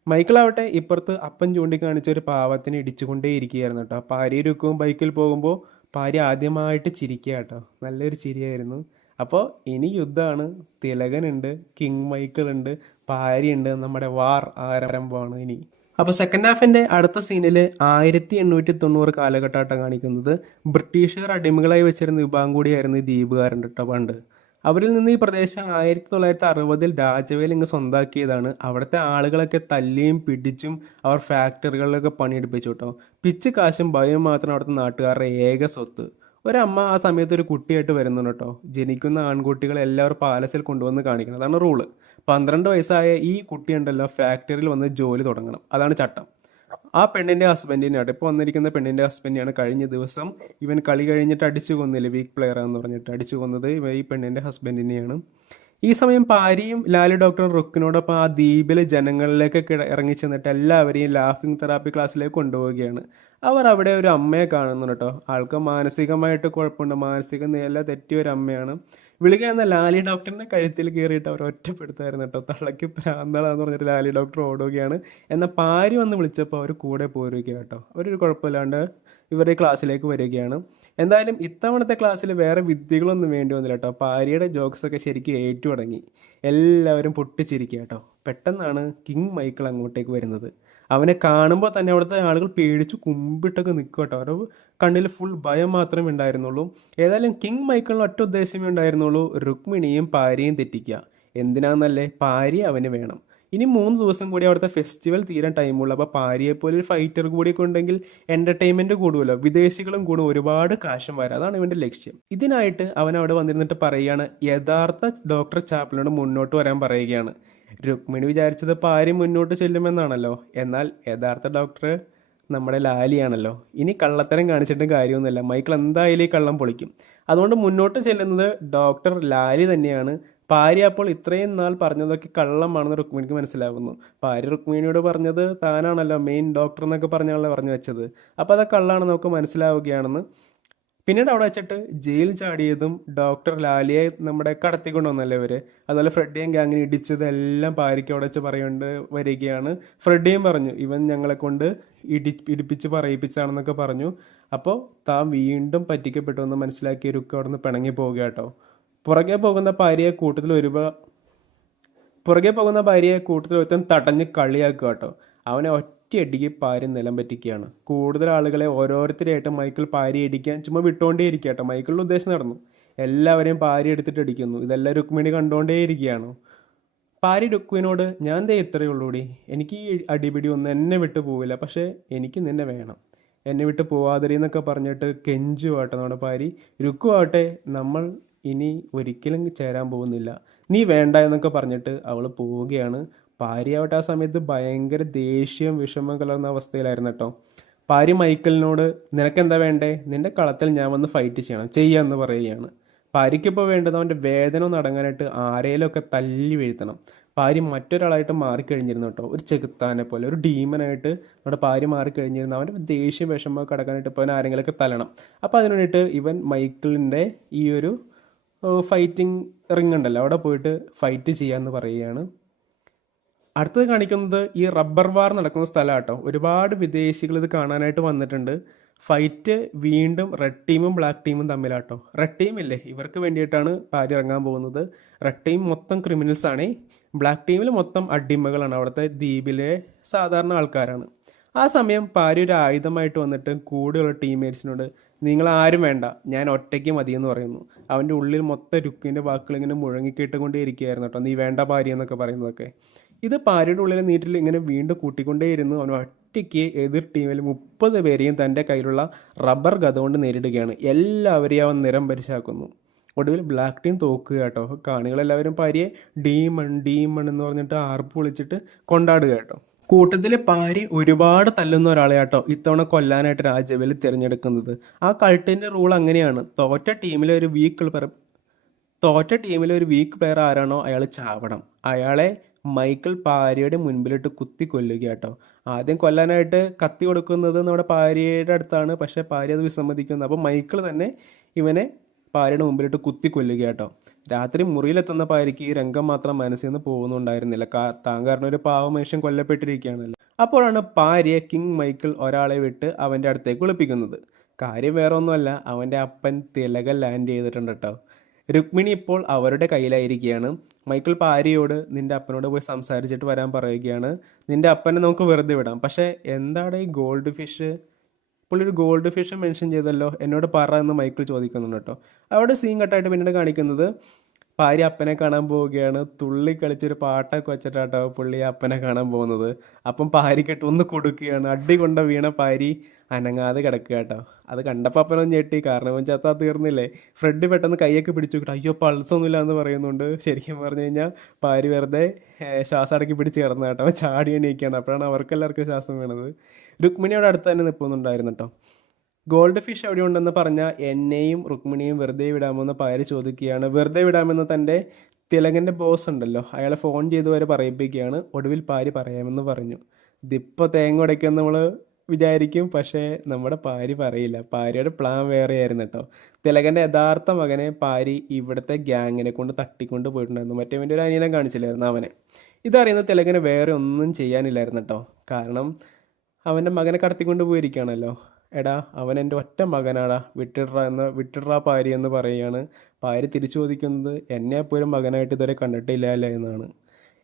മൈക്കിളാവട്ടെ ഇപ്പുറത്ത് അപ്പൻ ചൂണ്ടിക്കാണിച്ച ഒരു പാവത്തിനെ ഇടിച്ചുകൊണ്ടേ ഇരിക്കുകയായിരുന്നു കേട്ടോ. പാരി രുക്കുവും ബൈക്കിൽ പോകുമ്പോൾ പാരി ആദ്യമായിട്ട് ചിരിക്കുക കേട്ടോ. നല്ലൊരു ചിരിയായിരുന്നു. അപ്പോൾ ഇനി യുദ്ധമാണ്. തിലകനുണ്ട്, കിങ് മൈക്കിൾ ഉണ്ട്, പാരി ഉണ്ട്, നമ്മുടെ വാർ ആരംഭമാണ് ഇനി. അപ്പോൾ സെക്കൻഡ് ഹാഫിൻ്റെ അടുത്ത സീനിൽ 1890 കാലഘട്ടമായിട്ടാണ് കാണിക്കുന്നത്. ബ്രിട്ടീഷുകാർ അടിമകളായി വെച്ചിരുന്ന വിഭാഗം കൂടിയായിരുന്നു ഈ ദ്വീപുകാരൻ കേട്ടോ പണ്ട്. അവരിൽ നിന്ന് ഈ പ്രദേശം 1960 രാജവേൽ ഇങ്ങ് സ്വന്താക്കിയതാണ്. അവിടുത്തെ ആളുകളൊക്കെ തല്ലിയും പിടിച്ചും അവർ ഫാക്ടറികളിലൊക്കെ പണിയെടുപ്പിച്ചു കേട്ടോ. പിച്ച് കാശും ഭയവും മാത്രം അവിടുത്തെ നാട്ടുകാരുടെ ഏക സ്വത്ത്. ഒരമ്മ ആ സമയത്ത് ഒരു കുട്ടിയായിട്ട് വരുന്നുണ്ട് കേട്ടോ. ജനിക്കുന്ന ആൺകുട്ടികളെ എല്ലാവരും പാലസിൽ കൊണ്ടുവന്ന് കാണിക്കണം, അതാണ് റൂള്. 12 വയസ്സായ ഈ കുട്ടിയുണ്ടല്ലോ ഫാക്ടറിയിൽ വന്ന് ജോലി തുടങ്ങണം, അതാണ് ചട്ടം. ആ പെണ്ണിൻ്റെ ഹസ്ബൻഡിനെയാണ് ഇപ്പോൾ വന്നിരിക്കുന്ന പെണ്ണിൻ്റെ ഹസ്ബൻഡിനെയാണ് കഴിഞ്ഞ ദിവസം ഇവൻ കളി കഴിഞ്ഞിട്ട് അടിച്ചു കൊന്നില്ല, വീക്ക് പ്ലെയർ ആണെന്ന് പറഞ്ഞിട്ട് അടിച്ചു കൊന്നത് ഈ പെണ്ണിൻ്റെ ഹസ്ബൻഡിനെയാണ്. ഈ സമയം പാരിയും ലാലി ഡോക്ടറും റുക്കിനോടൊപ്പം ആ ദ്വീപിലെ ജനങ്ങളിലേക്കൊക്കെ ഇറങ്ങി ചെന്നിട്ട് എല്ലാവരെയും ലാഫിംഗ് തെറാപ്പി ക്ലാസ്സിലേക്ക് കൊണ്ടുപോവുകയാണ്. അവർ അവിടെ ഒരു അമ്മയെ കാണുന്നു കേട്ടോ. ആൾക്ക് മാനസികമായിട്ട് കുഴപ്പമുണ്ട്, മാനസിക നില തെറ്റിയ ഒരു അമ്മയാണ്. വിളിക എന്ന ലാലി ഡോക്ടറിൻ്റെ കഴുത്തിൽ കയറിയിട്ട് അവർ ഒറ്റപ്പെടുത്തായിരുന്നു കേട്ടോ. തള്ളയ്ക്ക് ഭ്രാന്തളാന്ന് പറഞ്ഞിട്ട് ലാലി ഡോക്ടർ ഓടുകയാണ്. എന്നാൽ പാരി വന്ന് വിളിച്ചപ്പോൾ അവർ കൂടെ പോരുക കേട്ടോ. അവരൊരു കുഴപ്പമില്ലാണ്ട് ഇവരുടെ ക്ലാസ്സിലേക്ക് വരികയാണ്. എന്തായാലും ഇത്തവണത്തെ ക്ലാസ്സിൽ വേറെ വിദ്യകളൊന്നും വേണ്ടി വന്നില്ല കേട്ടോ. പാരിയുടെ ജോക്സൊക്കെ ശരിക്കും ഏറ്റു തുടങ്ങി. എല്ലാവരും പൊട്ടിച്ചിരിക്കുക കേട്ടോ. പെട്ടെന്നാണ് കിങ് മൈക്കിൾ അങ്ങോട്ടേക്ക് വരുന്നത്. അവനെ കാണുമ്പോൾ തന്നെ അവിടുത്തെ ആളുകൾ പേടിച്ചു കുമ്പിട്ടൊക്കെ നിൽക്കും കേട്ടോ. അവരുടെ കണ്ണിൽ ഫുൾ ഭയം മാത്രമേ ഉണ്ടായിരുന്നുള്ളൂ. ഏതായാലും കിങ് മൈക്കിളിന് ഒറ്റ ഉദ്ദേശമേ ഉണ്ടായിരുന്നുള്ളൂ, രുക്മിണിയും പാരിയും തെറ്റിക്കുക. എന്തിനാണെന്നല്ലേ, പാരി അവന് വേണം. ഇനി 3 ദിവസം കൂടി അവിടുത്തെ ഫെസ്റ്റിവൽ തീരാൻ ടൈമുള്ളൂ. അപ്പോൾ പാരിയെപ്പോലെ ഒരു ഫൈറ്റർ കൂടിയൊക്കെ ഉണ്ടെങ്കിൽ എൻ്റർടൈൻമെൻറ്റ് കൂടുമല്ലോ, വിദേശികളും കൂടും, ഒരുപാട് കാശും വരാം. അതാണ് ഇവൻ്റെ ലക്ഷ്യം. ഇതിനായിട്ട് അവൻ അവിടെ വന്നിരുന്നിട്ട് പറയുകയാണ്, യഥാർത്ഥ ഡോക്ടർ ചാപ്പലിനോട് മുന്നോട്ട് വരാൻ പറയുകയാണ്. രുക്മിണി വിചാരിച്ചത് പാരി മുന്നോട്ട് ചെല്ലുമെന്നാണല്ലോ, എന്നാൽ യഥാർത്ഥ ഡോക്ടർ നമ്മുടെ ലാലിയാണല്ലോ. ഇനി കള്ളത്തരം കാണിച്ചിട്ടും കാര്യമൊന്നുമില്ല, മൈക്കിൾ എന്തായാലും ഈ കള്ളം പൊളിക്കും. അതുകൊണ്ട് മുന്നോട്ട് ചെല്ലുന്നത് ഡോക്ടർ ലാലി തന്നെയാണ്. ഭാര്യ അപ്പോൾ ഇത്രയും നാൾ പറഞ്ഞതൊക്കെ കള്ളമാണെന്ന് രുക്മിണിക്ക് മനസ്സിലാകുന്നു. ഭാര്യ രുക്മിണിയോട് പറഞ്ഞത് താനാണല്ലോ മെയിൻ ഡോക്ടർ എന്നൊക്കെ പറഞ്ഞാണല്ലോ പറഞ്ഞു വെച്ചത്. അപ്പോൾ അത് കള്ളാണെന്ന് നമുക്ക് മനസ്സിലാവുകയാണെന്ന്. പിന്നീട് അവിടെ വെച്ചിട്ട് ജയിൽ ചാടിയതും ഡോക്ടർ ലാലിയെ നമ്മുടെ കടത്തിക്കൊണ്ട് വന്നല്ലേ ഇവർ. അതുപോലെ ഫ്രെഡിയും ഗാങ്ങിനെ ഇടിച്ചതെല്ലാം ഭാര്യയ്ക്ക് അവിടെ വെച്ച് പറയേണ്ടി വരികയാണ്. ഫ്രെഡിയും പറഞ്ഞു ഇവൻ ഞങ്ങളെ കൊണ്ട് ഇടിപ്പിച്ച് പറയിപ്പിച്ചാണെന്നൊക്കെ പറഞ്ഞു. അപ്പോൾ താൻ വീണ്ടും പറ്റിക്കപ്പെട്ടു എന്ന് മനസ്സിലാക്കിയ രുക്ക് അവിടെ നിന്ന് പിണങ്ങി പോവുക കേട്ടോ. പുറകെ പോകുന്ന ഭാര്യയെ കൂട്ടത്തിൽ ഒരുത്തൻ തടഞ്ഞ് കളിയാക്കുക കേട്ടോ. അവനെ ഒറ്റയടിക്ക് പാരി നിലം പറ്റിക്കുകയാണ്. കൂടുതൽ ആളുകളെ ഓരോരുത്തരെയായിട്ട് മൈക്കിൾ പാരി അടിക്കാൻ ചുമ്മാ വിട്ടുകൊണ്ടേയിരിക്കുക കേട്ടോ. മൈക്കിളിൻ്റെ ഉദ്ദേശം നടന്നു. എല്ലാവരെയും പാരി എടുത്തിട്ട് അടിക്കുന്നു. ഇതെല്ലാം രുക്മിണി കണ്ടുകൊണ്ടേയിരിക്കുകയാണ്. പാരി രുക്മിനോട് ഞാൻ ദേ ഇത്രയേ ഉള്ളൂടി, എനിക്ക് ഈ അടിപിടി ഒന്നും എന്നെ വിട്ടു പോവില്ല, പക്ഷേ എനിക്ക് നിന്നെ വേണം, എന്നെ വിട്ട് പോവാതിരി എന്നൊക്കെ പറഞ്ഞിട്ട് കെഞ്ചുവാട്ടെ നമ്മുടെ പാരി. രുക്കു ആവട്ടെ നമ്മൾ ഇനി ഒരിക്കലും ചേരാൻ പോകുന്നില്ല, നീ വേണ്ട എന്നൊക്കെ പറഞ്ഞിട്ട് അവൾ പോവുകയാണ്. പാരിയാവട്ടെ ആ സമയത്ത് ഭയങ്കര ദേഷ്യം വിഷമം കലർന്ന അവസ്ഥയിലായിരുന്നു കേട്ടോ. പാരി മൈക്കിളിനോട് നിനക്കെന്താ വേണ്ടേ, നിന്റെ കളത്തിൽ ഞാൻ വന്ന് ഫൈറ്റ് ചെയ്യാമെന്ന് പറയുകയാണ്. പാരിക്കിപ്പോൾ വേണ്ടത് അവൻ്റെ വേദന ഒന്ന് അടങ്ങാനായിട്ട് ആരേലൊക്കെ തല്ലി വീഴ്ത്തണം. പാരി മറ്റൊരാളായിട്ട് മാറിക്കഴിഞ്ഞിരുന്നു കേട്ടോ. ഒരു ചെകുത്താനെ പോലെ ഒരു ഡീമനായിട്ട് നമ്മുടെ പാരി മാറിക്കഴിഞ്ഞിരുന്നു. അവൻ്റെ ദേഷ്യം വിഷമമൊക്കെ അടക്കാനായിട്ട് ഇപ്പോൾ അവൻ ആരെങ്കിലുമൊക്കെ തല്ലണം. അപ്പോൾ അതിന് വേണ്ടിയിട്ട് ഇവൻ മൈക്കിളിൻ്റെ ഈ ഒരു ഫൈറ്റിംഗ് റിങ് ഉണ്ടല്ലോ അവിടെ പോയിട്ട് ഫൈറ്റ് ചെയ്യാമെന്ന് പറയുകയാണ്. അടുത്തത് കാണിക്കുന്നത് ഈ റബ്ബർ വാർ നടക്കുന്ന സ്ഥലം കേട്ടോ. ഒരുപാട് വിദേശികൾ ഇത് കാണാനായിട്ട് വന്നിട്ടുണ്ട്. ഫൈറ്റ് വീണ്ടും റെഡ് ടീമും ബ്ലാക്ക് ടീമും തമ്മിലാട്ടോ. റെഡ് ടീം ഇല്ലേ, ഇവർക്ക് വേണ്ടിയിട്ടാണ് പാരി ഇറങ്ങാൻ പോകുന്നത്. റെഡ് ടീം മൊത്തം ക്രിമിനൽസ് ആണ്. ബ്ലാക്ക് ടീമിൽ മൊത്തം അടിമകളാണ്, അവിടുത്തെ ദ്വീപിലെ സാധാരണ ആൾക്കാരാണ്. ആ സമയം പാരി ഒരു ആയുധമായിട്ട് വന്നിട്ട് കൂടെയുള്ള ടീംമേറ്റ്സിനോട് നിങ്ങൾ ആരും വേണ്ട, ഞാൻ ഒറ്റയ്ക്ക് മതിയെന്ന് പറയുന്നു. അവൻ്റെ ഉള്ളിൽ മൊത്തം രുക്കിൻ്റെ വാക്കുകൾ ഇങ്ങനെ മുഴങ്ങിക്കേട്ടുകൊണ്ടേ ഇരിക്കുകയായിരുന്നു കേട്ടോ, നീ വേണ്ട പാരി എന്നൊക്കെ പറയുന്നതൊക്കെ. ഇത് പാരിയുടെ ഉള്ളിലെ നീട്ടിൽ ഇങ്ങനെ വീണ്ടും കൂട്ടിക്കൊണ്ടേയിരുന്നു. അവൻ ഒറ്റയ്ക്ക് എതിർ ടീമിൽ 30 പേരെയും തൻ്റെ കയ്യിലുള്ള റബ്ബർ ഗത കൊണ്ട് നേരിടുകയാണ്. എല്ലാവരെയും അവൻ നിരം പരിശാക്കുന്നു. ഒടുവിൽ ബ്ലാക്ക് ടീം തോക്കുക കേട്ടോ. കാണികളെല്ലാവരും പാരിയെ ഡീമൺ എന്ന് പറഞ്ഞിട്ട് ആർപ്പ് വിളിച്ചിട്ട് കൊണ്ടാടുക കേട്ടോ. കൂട്ടത്തിൽ പാരി ഒരുപാട് തല്ലുന്ന ഒരാളെ കേട്ടോ ഇത്തവണ കൊല്ലാനായിട്ട് രാജവേൽ തിരഞ്ഞെടുക്കുന്നത്. ആ കൾട്ടിൻ്റെ റൂൾ അങ്ങനെയാണ്, തോറ്റ ടീമിലെ ഒരു വീക്ക് പ്ലെയർ ആരാണോ അയാൾ ചാവണം. അയാളെ മൈക്കിൾ പാരിയുടെ മുൻപിലിട്ട് കുത്തി കൊല്ലുക കേട്ടോ. ആദ്യം കൊല്ലാനായിട്ട് കത്തി കൊടുക്കുന്നത് നമ്മുടെ പാരിയുടെ അടുത്താണ്, പക്ഷേ പാരി അത് വിസമ്മതിക്കുന്നു. അപ്പോൾ മൈക്കിൾ തന്നെ ഇവനെ പാരിയുടെ മുമ്പിലിട്ട് കുത്തി കൊല്ലുക കേട്ടോ. രാത്രി മുറിയിലെത്തുന്ന പാരിക്ക് ഈ രംഗം മാത്രം മനസ്സിൽ നിന്ന് പോകുന്നുണ്ടായിരുന്നില്ല. താൻ കാരണം ഒരു പാവ മനുഷ്യൻ കൊല്ലപ്പെട്ടിരിക്കുകയാണല്ലോ. അപ്പോഴാണ് പാരിയെ കിങ് മൈക്കിൾ ഒരാളെ വിട്ട് അവൻ്റെ അടുത്തേക്ക് ഒളിപ്പിക്കുന്നത്. കാര്യം വേറെ ഒന്നുമല്ല, അവൻ്റെ അപ്പൻ തിലകൻ ലാൻഡ് ചെയ്തിട്ടുണ്ട് കേട്ടോ. രുക്മിണി ഇപ്പോൾ അവരുടെ കയ്യിലായിരിക്കുകയാണ്. മൈക്കിൾ പാരിയോട് നിൻ്റെ അപ്പനോട് പോയി സംസാരിച്ചിട്ട് വരാൻ പറയുകയാണ്. നിൻ്റെ അപ്പനെ നമുക്ക് വെറുതെ വിടാം, പക്ഷേ എന്താണ് ഈ ഗോൾഡ് ഫിഷ്, പുള്ളി ഒരു ഗോൾഡ് ഫിഷ് മെൻഷൻ ചെയ്തല്ലോ, എന്നോട് പറ എന്ന് മൈക്കിൾ ചോദിക്കുന്നുണ്ട് കേട്ടോ. അവിടെ സീൻ കട്ടായിട്ട് പിന്നീട് കാണിക്കുന്നത് പാരി അപ്പനെ കാണാൻ പോവുകയാണ്. തുള്ളി കളിച്ചൊരു പാട്ടൊക്കെ വെച്ചിട്ടാട്ടോ പുള്ളി അപ്പനെ കാണാൻ പോകുന്നത്. അപ്പം പാരിക്കെട്ട് ഒന്ന് കൊടുക്കുകയാണ്. അടി കൊണ്ട വീണ പാരി അനങ്ങാതെ കിടക്കുക കേട്ടോ. അത് കണ്ടപ്പോൾ അപ്പനൊന്നും ഞെട്ടി, കാരണം ചത്താ തീർന്നില്ലേ. ഫ്രെഡ് പെട്ടെന്ന് കൈയൊക്കെ പിടിച്ചു കിട്ടും. അയ്യോ പൾസൊന്നുമില്ല എന്ന് പറയുന്നുണ്ട്. ശരിക്കും പറഞ്ഞു കഴിഞ്ഞാൽ പാരി വെറുതെ ശ്വാസം അടക്കി പിടിച്ച് കിടന്നു കേട്ടോ. ചാടി എണീക്കുകയാണ്. അപ്പോഴാണ് അവർക്കെല്ലാവർക്കും ശ്വാസം വീണത്. രുക്മിണിയോട് അടുത്ത് തന്നെ നിൽക്കുന്നുണ്ടായിരുന്നു കേട്ടോ. ഗോൾഡ് ഫിഷ് എവിടെ ഉണ്ടെന്ന് പറഞ്ഞാൽ എന്നെയും രുക്മിണിയും വെറുതെ വിടാമെന്ന് പാരി ചോദിക്കുകയാണ്. വെറുതെ വിടാമെന്ന് തൻ്റെ തിലകൻ്റെ ബോസ് ഉണ്ടല്ലോ അയാളെ ഫോൺ ചെയ്ത് വരെ പറയിപ്പിക്കുകയാണ്. ഒടുവിൽ പാരി പറയാമെന്ന് പറഞ്ഞു. ഇതിപ്പോൾ തേങ്ങ ഉടയ്ക്കുമെന്ന് നമ്മൾ വിചാരിക്കും, പക്ഷേ നമ്മുടെ പാരി പറയില്ല. പാരിയുടെ പ്ലാൻ വേറെയായിരുന്നു കേട്ടോ. തിലകൻ്റെ യഥാർത്ഥ മകനെ പാരി ഇവിടുത്തെ ഗ്യാങ്ങിനെ കൊണ്ട് തട്ടിക്കൊണ്ട് പോയിട്ടുണ്ടായിരുന്നു. മറ്റേ ഒരു അനിയനെ കാണിച്ചില്ലായിരുന്നു അവനെ. ഇതറിയുന്ന തിലകന് വേറെ ഒന്നും ചെയ്യാനില്ലായിരുന്നു കേട്ടോ. കാരണം അവൻ്റെ മകനെ കടത്തിക്കൊണ്ട് പോയിരിക്കുകയാണല്ലോ. എടാ അവൻ എൻ്റെ ഒറ്റ മകനാടാ, വിട്ടിട്രാ പാരി എന്ന് പറയുകയാണ്. പാരി തിരിച്ചു ചോദിക്കുന്നത് എന്നെ പോലും മകനായിട്ട് ഇതുവരെ കണ്ടിട്ടില്ല അല്ലേ എന്നാണ്.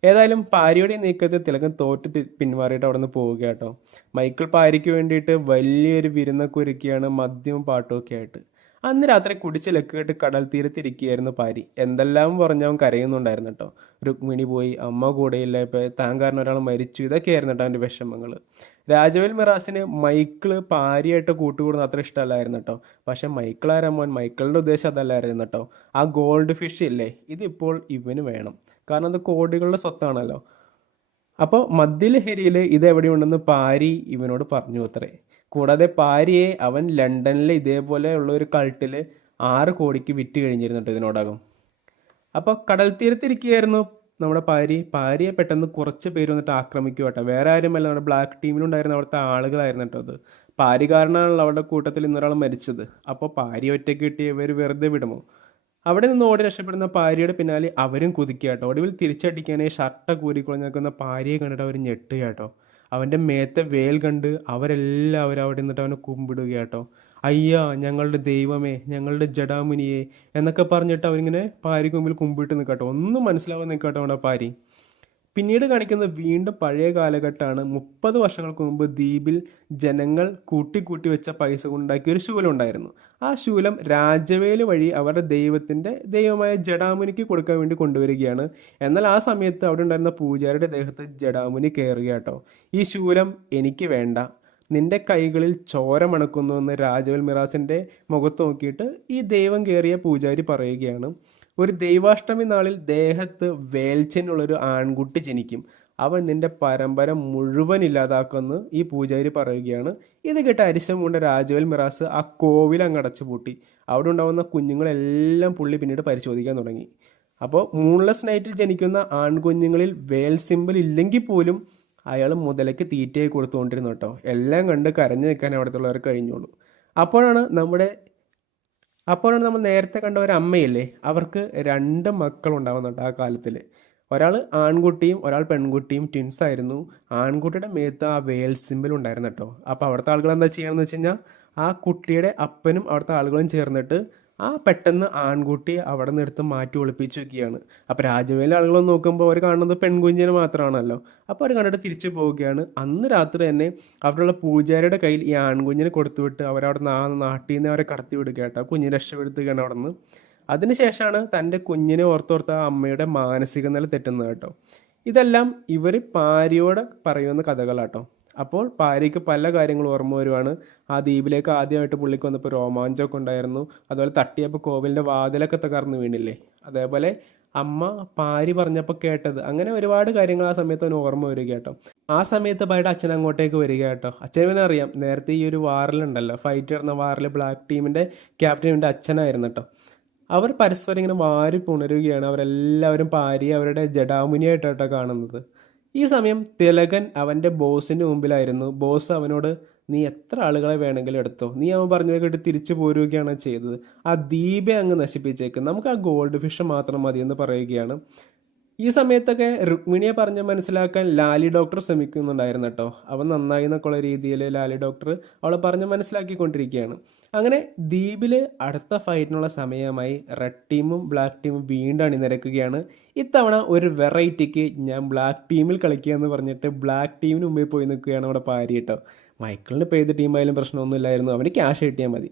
ഏതായാലും പാരിയുടെ നീക്കത്തിൽ തിലകൻ തോറ്റ് പിന്മാറിയിട്ട് അവിടെ നിന്ന് പോവുക കേട്ടോ. മൈക്കിൾ പാരിക്ക് വേണ്ടിയിട്ട് വലിയൊരു വിരുന്നൊക്കെ ഒരുക്കിയാണ്, മദ്യവും പാട്ടുമൊക്കെ ആയിട്ട്. അന്ന് രാത്രി കുടിച്ച് ലക്കുകെട്ട് കടൽ തീരത്തിരിക്കുകയായിരുന്നു പാരി. എന്തെല്ലാം പറഞ്ഞവൻ കരയുന്നുണ്ടായിരുന്നു കേട്ടോ. രുക്മിണി പോയി, അമ്മ കൂടെയില്ല, ഇപ്പോൾ താൻ കാരണം ഒരാൾ മരിച്ചു, ഇതൊക്കെയായിരുന്നു കേട്ടോ അവൻ്റെ വിഷമങ്ങൾ. രാജവേൽ മിറാസിന് മൈക്കിള് പാരിയായിട്ട് കൂട്ടുകൂടുന്ന അത്ര ഇഷ്ടമല്ലായിരുന്നു കേട്ടോ. പക്ഷെ മൈക്കിൾ ആരാമോൻ, മൈക്കിളിൻ്റെ ഉദ്ദേശം അതല്ലായിരുന്നു കേട്ടോ. ആ ഗോൾഡ് ഫിഷ് ഇല്ലേ, ഇതിപ്പോൾ ഇവന് വേണം, കാരണം അത് കോടികളുടെ സ്വത്താണല്ലോ. അപ്പോൾ മദ്യലഹരിയിൽ ഇതെവിടെയുണ്ടെന്ന് പാരി ഇവനോട് പറഞ്ഞു അത്രേ. കൂടാതെ പാരിയെ അവൻ ലണ്ടനിലെ ഇതേപോലെ ഉള്ള ഒരു കൾട്ടിൽ 6 കോടിക്ക് വിറ്റ് കഴിഞ്ഞിരുന്നുണ്ട് ഇതിനോടകം. അപ്പോൾ കടൽ തീരത്തിരിക്കുകയായിരുന്നു നമ്മുടെ പാരിയെ പെട്ടെന്ന് കുറച്ച് പേര് വന്നിട്ട് ആക്രമിക്കുക കേട്ടോ. വേറെ ആരുമല്ല, നമ്മുടെ ബ്ലാക്ക് ടീമിലുണ്ടായിരുന്ന അവിടുത്തെ ആളുകളായിരുന്നു കേട്ടോ അത്. പാരി കാരണമാണല്ലോ അവരുടെ കൂട്ടത്തിൽ ഇന്നൊരാൾ മരിച്ചത്. അപ്പോൾ പാരി ഒറ്റയ്ക്ക് കിട്ടി ഇവർ വെറുതെ വിടുമോ? അവിടെ നിന്ന് ഓടി രക്ഷപ്പെടുന്ന പാരിയുടെ പിന്നാലെ അവരും കുതിക്കുക കേട്ടോ. ഒടുവിൽ തിരിച്ചടിക്കാനായി ഷർട്ട കൂരിക്കുളഞ്ഞ് നിൽക്കുന്ന പാരിയെ കണ്ടിട്ട് അവർ ഞെട്ടുക കേട്ടോ. അവൻ്റെ മേത്തെ വേൽ കണ്ട് അവരെല്ലാവരും അവിടെ നിന്നിട്ട് അവനെ കുമ്പിടുക കേട്ടോ. അയ്യാ ഞങ്ങളുടെ ദൈവമേ, ഞങ്ങളുടെ ജഡാമുനിയെ എന്നൊക്കെ പറഞ്ഞിട്ട് അവരിങ്ങനെ പാരിക്ക് മുമ്പിൽ കുമ്പിട്ട് നിൽക്കട്ടോ. ഒന്നും മനസ്സിലാവാൻ നിൽക്കട്ടോ അവിടെ പാരി. പിന്നീട് കാണിക്കുന്നത് വീണ്ടും പഴയ കാലഘട്ടമാണ്. 30 വർഷങ്ങൾക്ക് മുമ്പ് ദ്വീപിൽ ജനങ്ങൾ കൂട്ടി വെച്ച പൈസ കൊണ്ടുണ്ടാക്കിയ ഒരു ശൂലം ഉണ്ടായിരുന്നു. ആ ശൂലം രാജവേല് വഴി അവരുടെ ദൈവമായ ജഡാമുനിക്ക് കൊടുക്കാൻ വേണ്ടി കൊണ്ടുവരികയാണ്. എന്നാൽ ആ സമയത്ത് അവിടെ ഉണ്ടായിരുന്ന പൂജാരിയുടെ ദേഹത്ത് ജഡാമുനി കയറുക കേട്ടോ. ഈ ശൂലം എനിക്ക് വേണ്ട, നിന്റെ കൈകളിൽ ചോര മണക്കുന്നു എന്ന് രാജവേൽ മിറാസിൻ്റെ മുഖത്ത് നോക്കിയിട്ട് ഈ ദൈവം കയറിയ പൂജാരി പറയുകയാണ്. ഒരു ദൈവാഷ്ടമി നാളിൽ ദേഹത്ത് വേൽച്ചെന്നുള്ളൊരു ആൺകുട്ടി ജനിക്കും, അവൻ നിന്റെ പരമ്പര മുഴുവൻ ഇല്ലാതാക്കുമെന്ന് ഈ പൂജാരി പറയുകയാണ്. ഇത് കേട്ട് അരിശം കൊണ്ട രാജവേൽ മിറാസ് ആ കോവിൽ അങ്ങ് അടച്ചു പൂട്ടി. അവിടെ ഉണ്ടാകുന്ന കുഞ്ഞുങ്ങളെല്ലാം പുള്ളി പിന്നീട് പരിശോധിക്കാൻ തുടങ്ങി. അപ്പോൾ മൂൺലെസ് നൈറ്റിൽ ജനിക്കുന്ന ആൺകുഞ്ഞുങ്ങളിൽ വേൽ സിമ്പിൾ ഇല്ലെങ്കിൽ പോലും അയാൾ മുതലയ്ക്ക് തീറ്റയായി കൊടുത്തുകൊണ്ടിരുന്നു കേട്ടോ. എല്ലാം കണ്ട് കരഞ്ഞു നിൽക്കാൻ അവിടുത്തുള്ളവർക്ക് കഴിഞ്ഞുള്ളൂ. അപ്പോഴാണ് നമ്മൾ നേരത്തെ കണ്ട ഒരു അമ്മയില്ലേ, അവർക്ക് 2 മക്കളുണ്ടാവുന്നുണ്ട് ആ കാലത്തിൽ. ഒരാൾ ആൺകുട്ടിയും ഒരാൾ പെൺകുട്ടിയും, ട്വിൻസ് ആയിരുന്നു. ആൺകുട്ടിയുടെ മേത്ത് ആ വേൽ സിമ്പിൾ ഉണ്ടായിരുന്നു കേട്ടോ. അപ്പോൾ അവിടുത്തെ ആളുകൾ എന്താ ചെയ്യാന്ന് വെച്ച് കഴിഞ്ഞാൽ ആ കുട്ടിയുടെ അപ്പനും അവിടുത്തെ ആളുകളും ചേർന്നിട്ട് പെട്ടെന്ന് ആൺകുട്ടിയെ അവിടെ നിന്ന് എടുത്ത് മാറ്റി ഒളിപ്പിച്ച് വെക്കുകയാണ്. അപ്പോൾ രാജവേലെ ആളുകൾ നോക്കുമ്പോൾ അവർ കാണുന്നത് പെൺകുഞ്ഞിനെ മാത്രമാണല്ലോ. അപ്പോൾ അവർ കണ്ടിട്ട് തിരിച്ചു പോവുകയാണ്. അന്ന് രാത്രി തന്നെ അവിടെയുള്ള പൂജാരിയുടെ കയ്യിൽ ഈ ആൺകുഞ്ഞിനെ കൊടുത്തുവിട്ട് അവരവിടെ നാട്ടിൽ നിന്ന് അവരെ കടത്തി വിടുക കേട്ടോ. കുഞ്ഞിനെ രക്ഷപ്പെടുത്തുകയാണ് അവിടെ നിന്ന്. അതിനുശേഷമാണ് തൻ്റെ കുഞ്ഞിനെ ഓർത്തോർത്ത ആ അമ്മയുടെ മാനസിക നില തെറ്റുന്നത് കേട്ടോ. ഇതെല്ലാം ഇവർ പാരിയോട് പറയുന്ന കഥകളാട്ടോ. അപ്പോൾ പാരിക്ക് പല കാര്യങ്ങളും ഓർമ്മ വരുവാണ്. ആ ദ്വീപിലേക്ക് ആദ്യമായിട്ട് പുള്ളിക്ക് വന്നപ്പോൾ രോമാഞ്ചമൊക്കെ ഉണ്ടായിരുന്നു. അതുപോലെ തട്ടിയപ്പോൾ കോവിലിൻ്റെ വാതിലൊക്കെ തകർന്ന് വീണില്ലേ, അതേപോലെ അമ്മ പാരി പറഞ്ഞപ്പോൾ കേട്ടത്, അങ്ങനെ ഒരുപാട് കാര്യങ്ങൾ ആ സമയത്ത് അവന് ഓർമ്മ വരിക കേട്ടോ. ആ സമയത്ത് പാരിയുടെ അച്ഛൻ അങ്ങോട്ടേക്ക് വരിക കേട്ടോ. അച്ഛനെ അറിയാം, നേരത്തെ ഈ ഒരു വാറിലുണ്ടല്ലോ, ഫൈറ്റ് നടന്ന വാറിൽ ബ്ലാക്ക് ടീമിൻ്റെ ക്യാപ്റ്റൻ അച്ഛനായിരുന്നു കേട്ടോ. അവർ പരസ്പരം ഇങ്ങനെ വാരി പുണരുകയാണ്. അവരെല്ലാവരും പാരിയെ അവരുടെ ജഡാമുനിയായിട്ടാട്ടോ കാണുന്നത്. ഈ സമയം തിലകൻ അവൻ്റെ ബോസിൻ്റെ മുമ്പിലായിരുന്നു. ബോസ് അവനോട് നീ എത്ര ആളുകളെ വേണമെങ്കിലും എടുത്തോ, നീ അവൻ പറഞ്ഞത് കേട്ട് തിരിച്ചു പോരുകയാണ് ചെയ്തത്. ആ ദ്വീപെ അങ്ങ് നശിപ്പിച്ചേക്ക്, നമുക്ക് ആ ഗോൾഡ് ഫിഷ് മാത്രം മതി എന്ന് പറയുകയാണ്. ഈ സമയത്തൊക്കെ രുക്മിണിയെ പറഞ്ഞ് മനസ്സിലാക്കാൻ ലാലി ഡോക്ടർ ശ്രമിക്കുന്നുണ്ടായിരുന്നു കേട്ടോ. അവൻ നന്നായി എന്നൊക്കെയുള്ള രീതിയിൽ ലാലി ഡോക്ടർ അവളെ പറഞ്ഞ് മനസ്സിലാക്കിക്കൊണ്ടിരിക്കുകയാണ്. അങ്ങനെ ദ്വീപിൽ അടുത്ത ഫൈറ്റിനുള്ള സമയമായി. റെഡ് ടീമും ബ്ലാക്ക് ടീമും വീണ്ടും അണിനിരക്കുകയാണ്. ഇത്തവണ ഒരു വെറൈറ്റിക്ക് ഞാൻ ബ്ലാക്ക് ടീമിൽ കളിക്കുക എന്ന് പറഞ്ഞിട്ട് ബ്ലാക്ക് ടീമിന് മുമ്പിൽ പോയി നിൽക്കുകയാണ് അവിടെ പാരി കേട്ടോ. മൈക്കിളിന് ഇപ്പോൾ ഏത് ടീമായാലും പ്രശ്നമൊന്നുമില്ലായിരുന്നു, അവന് ക്യാഷ് കിട്ടിയാൽ മതി.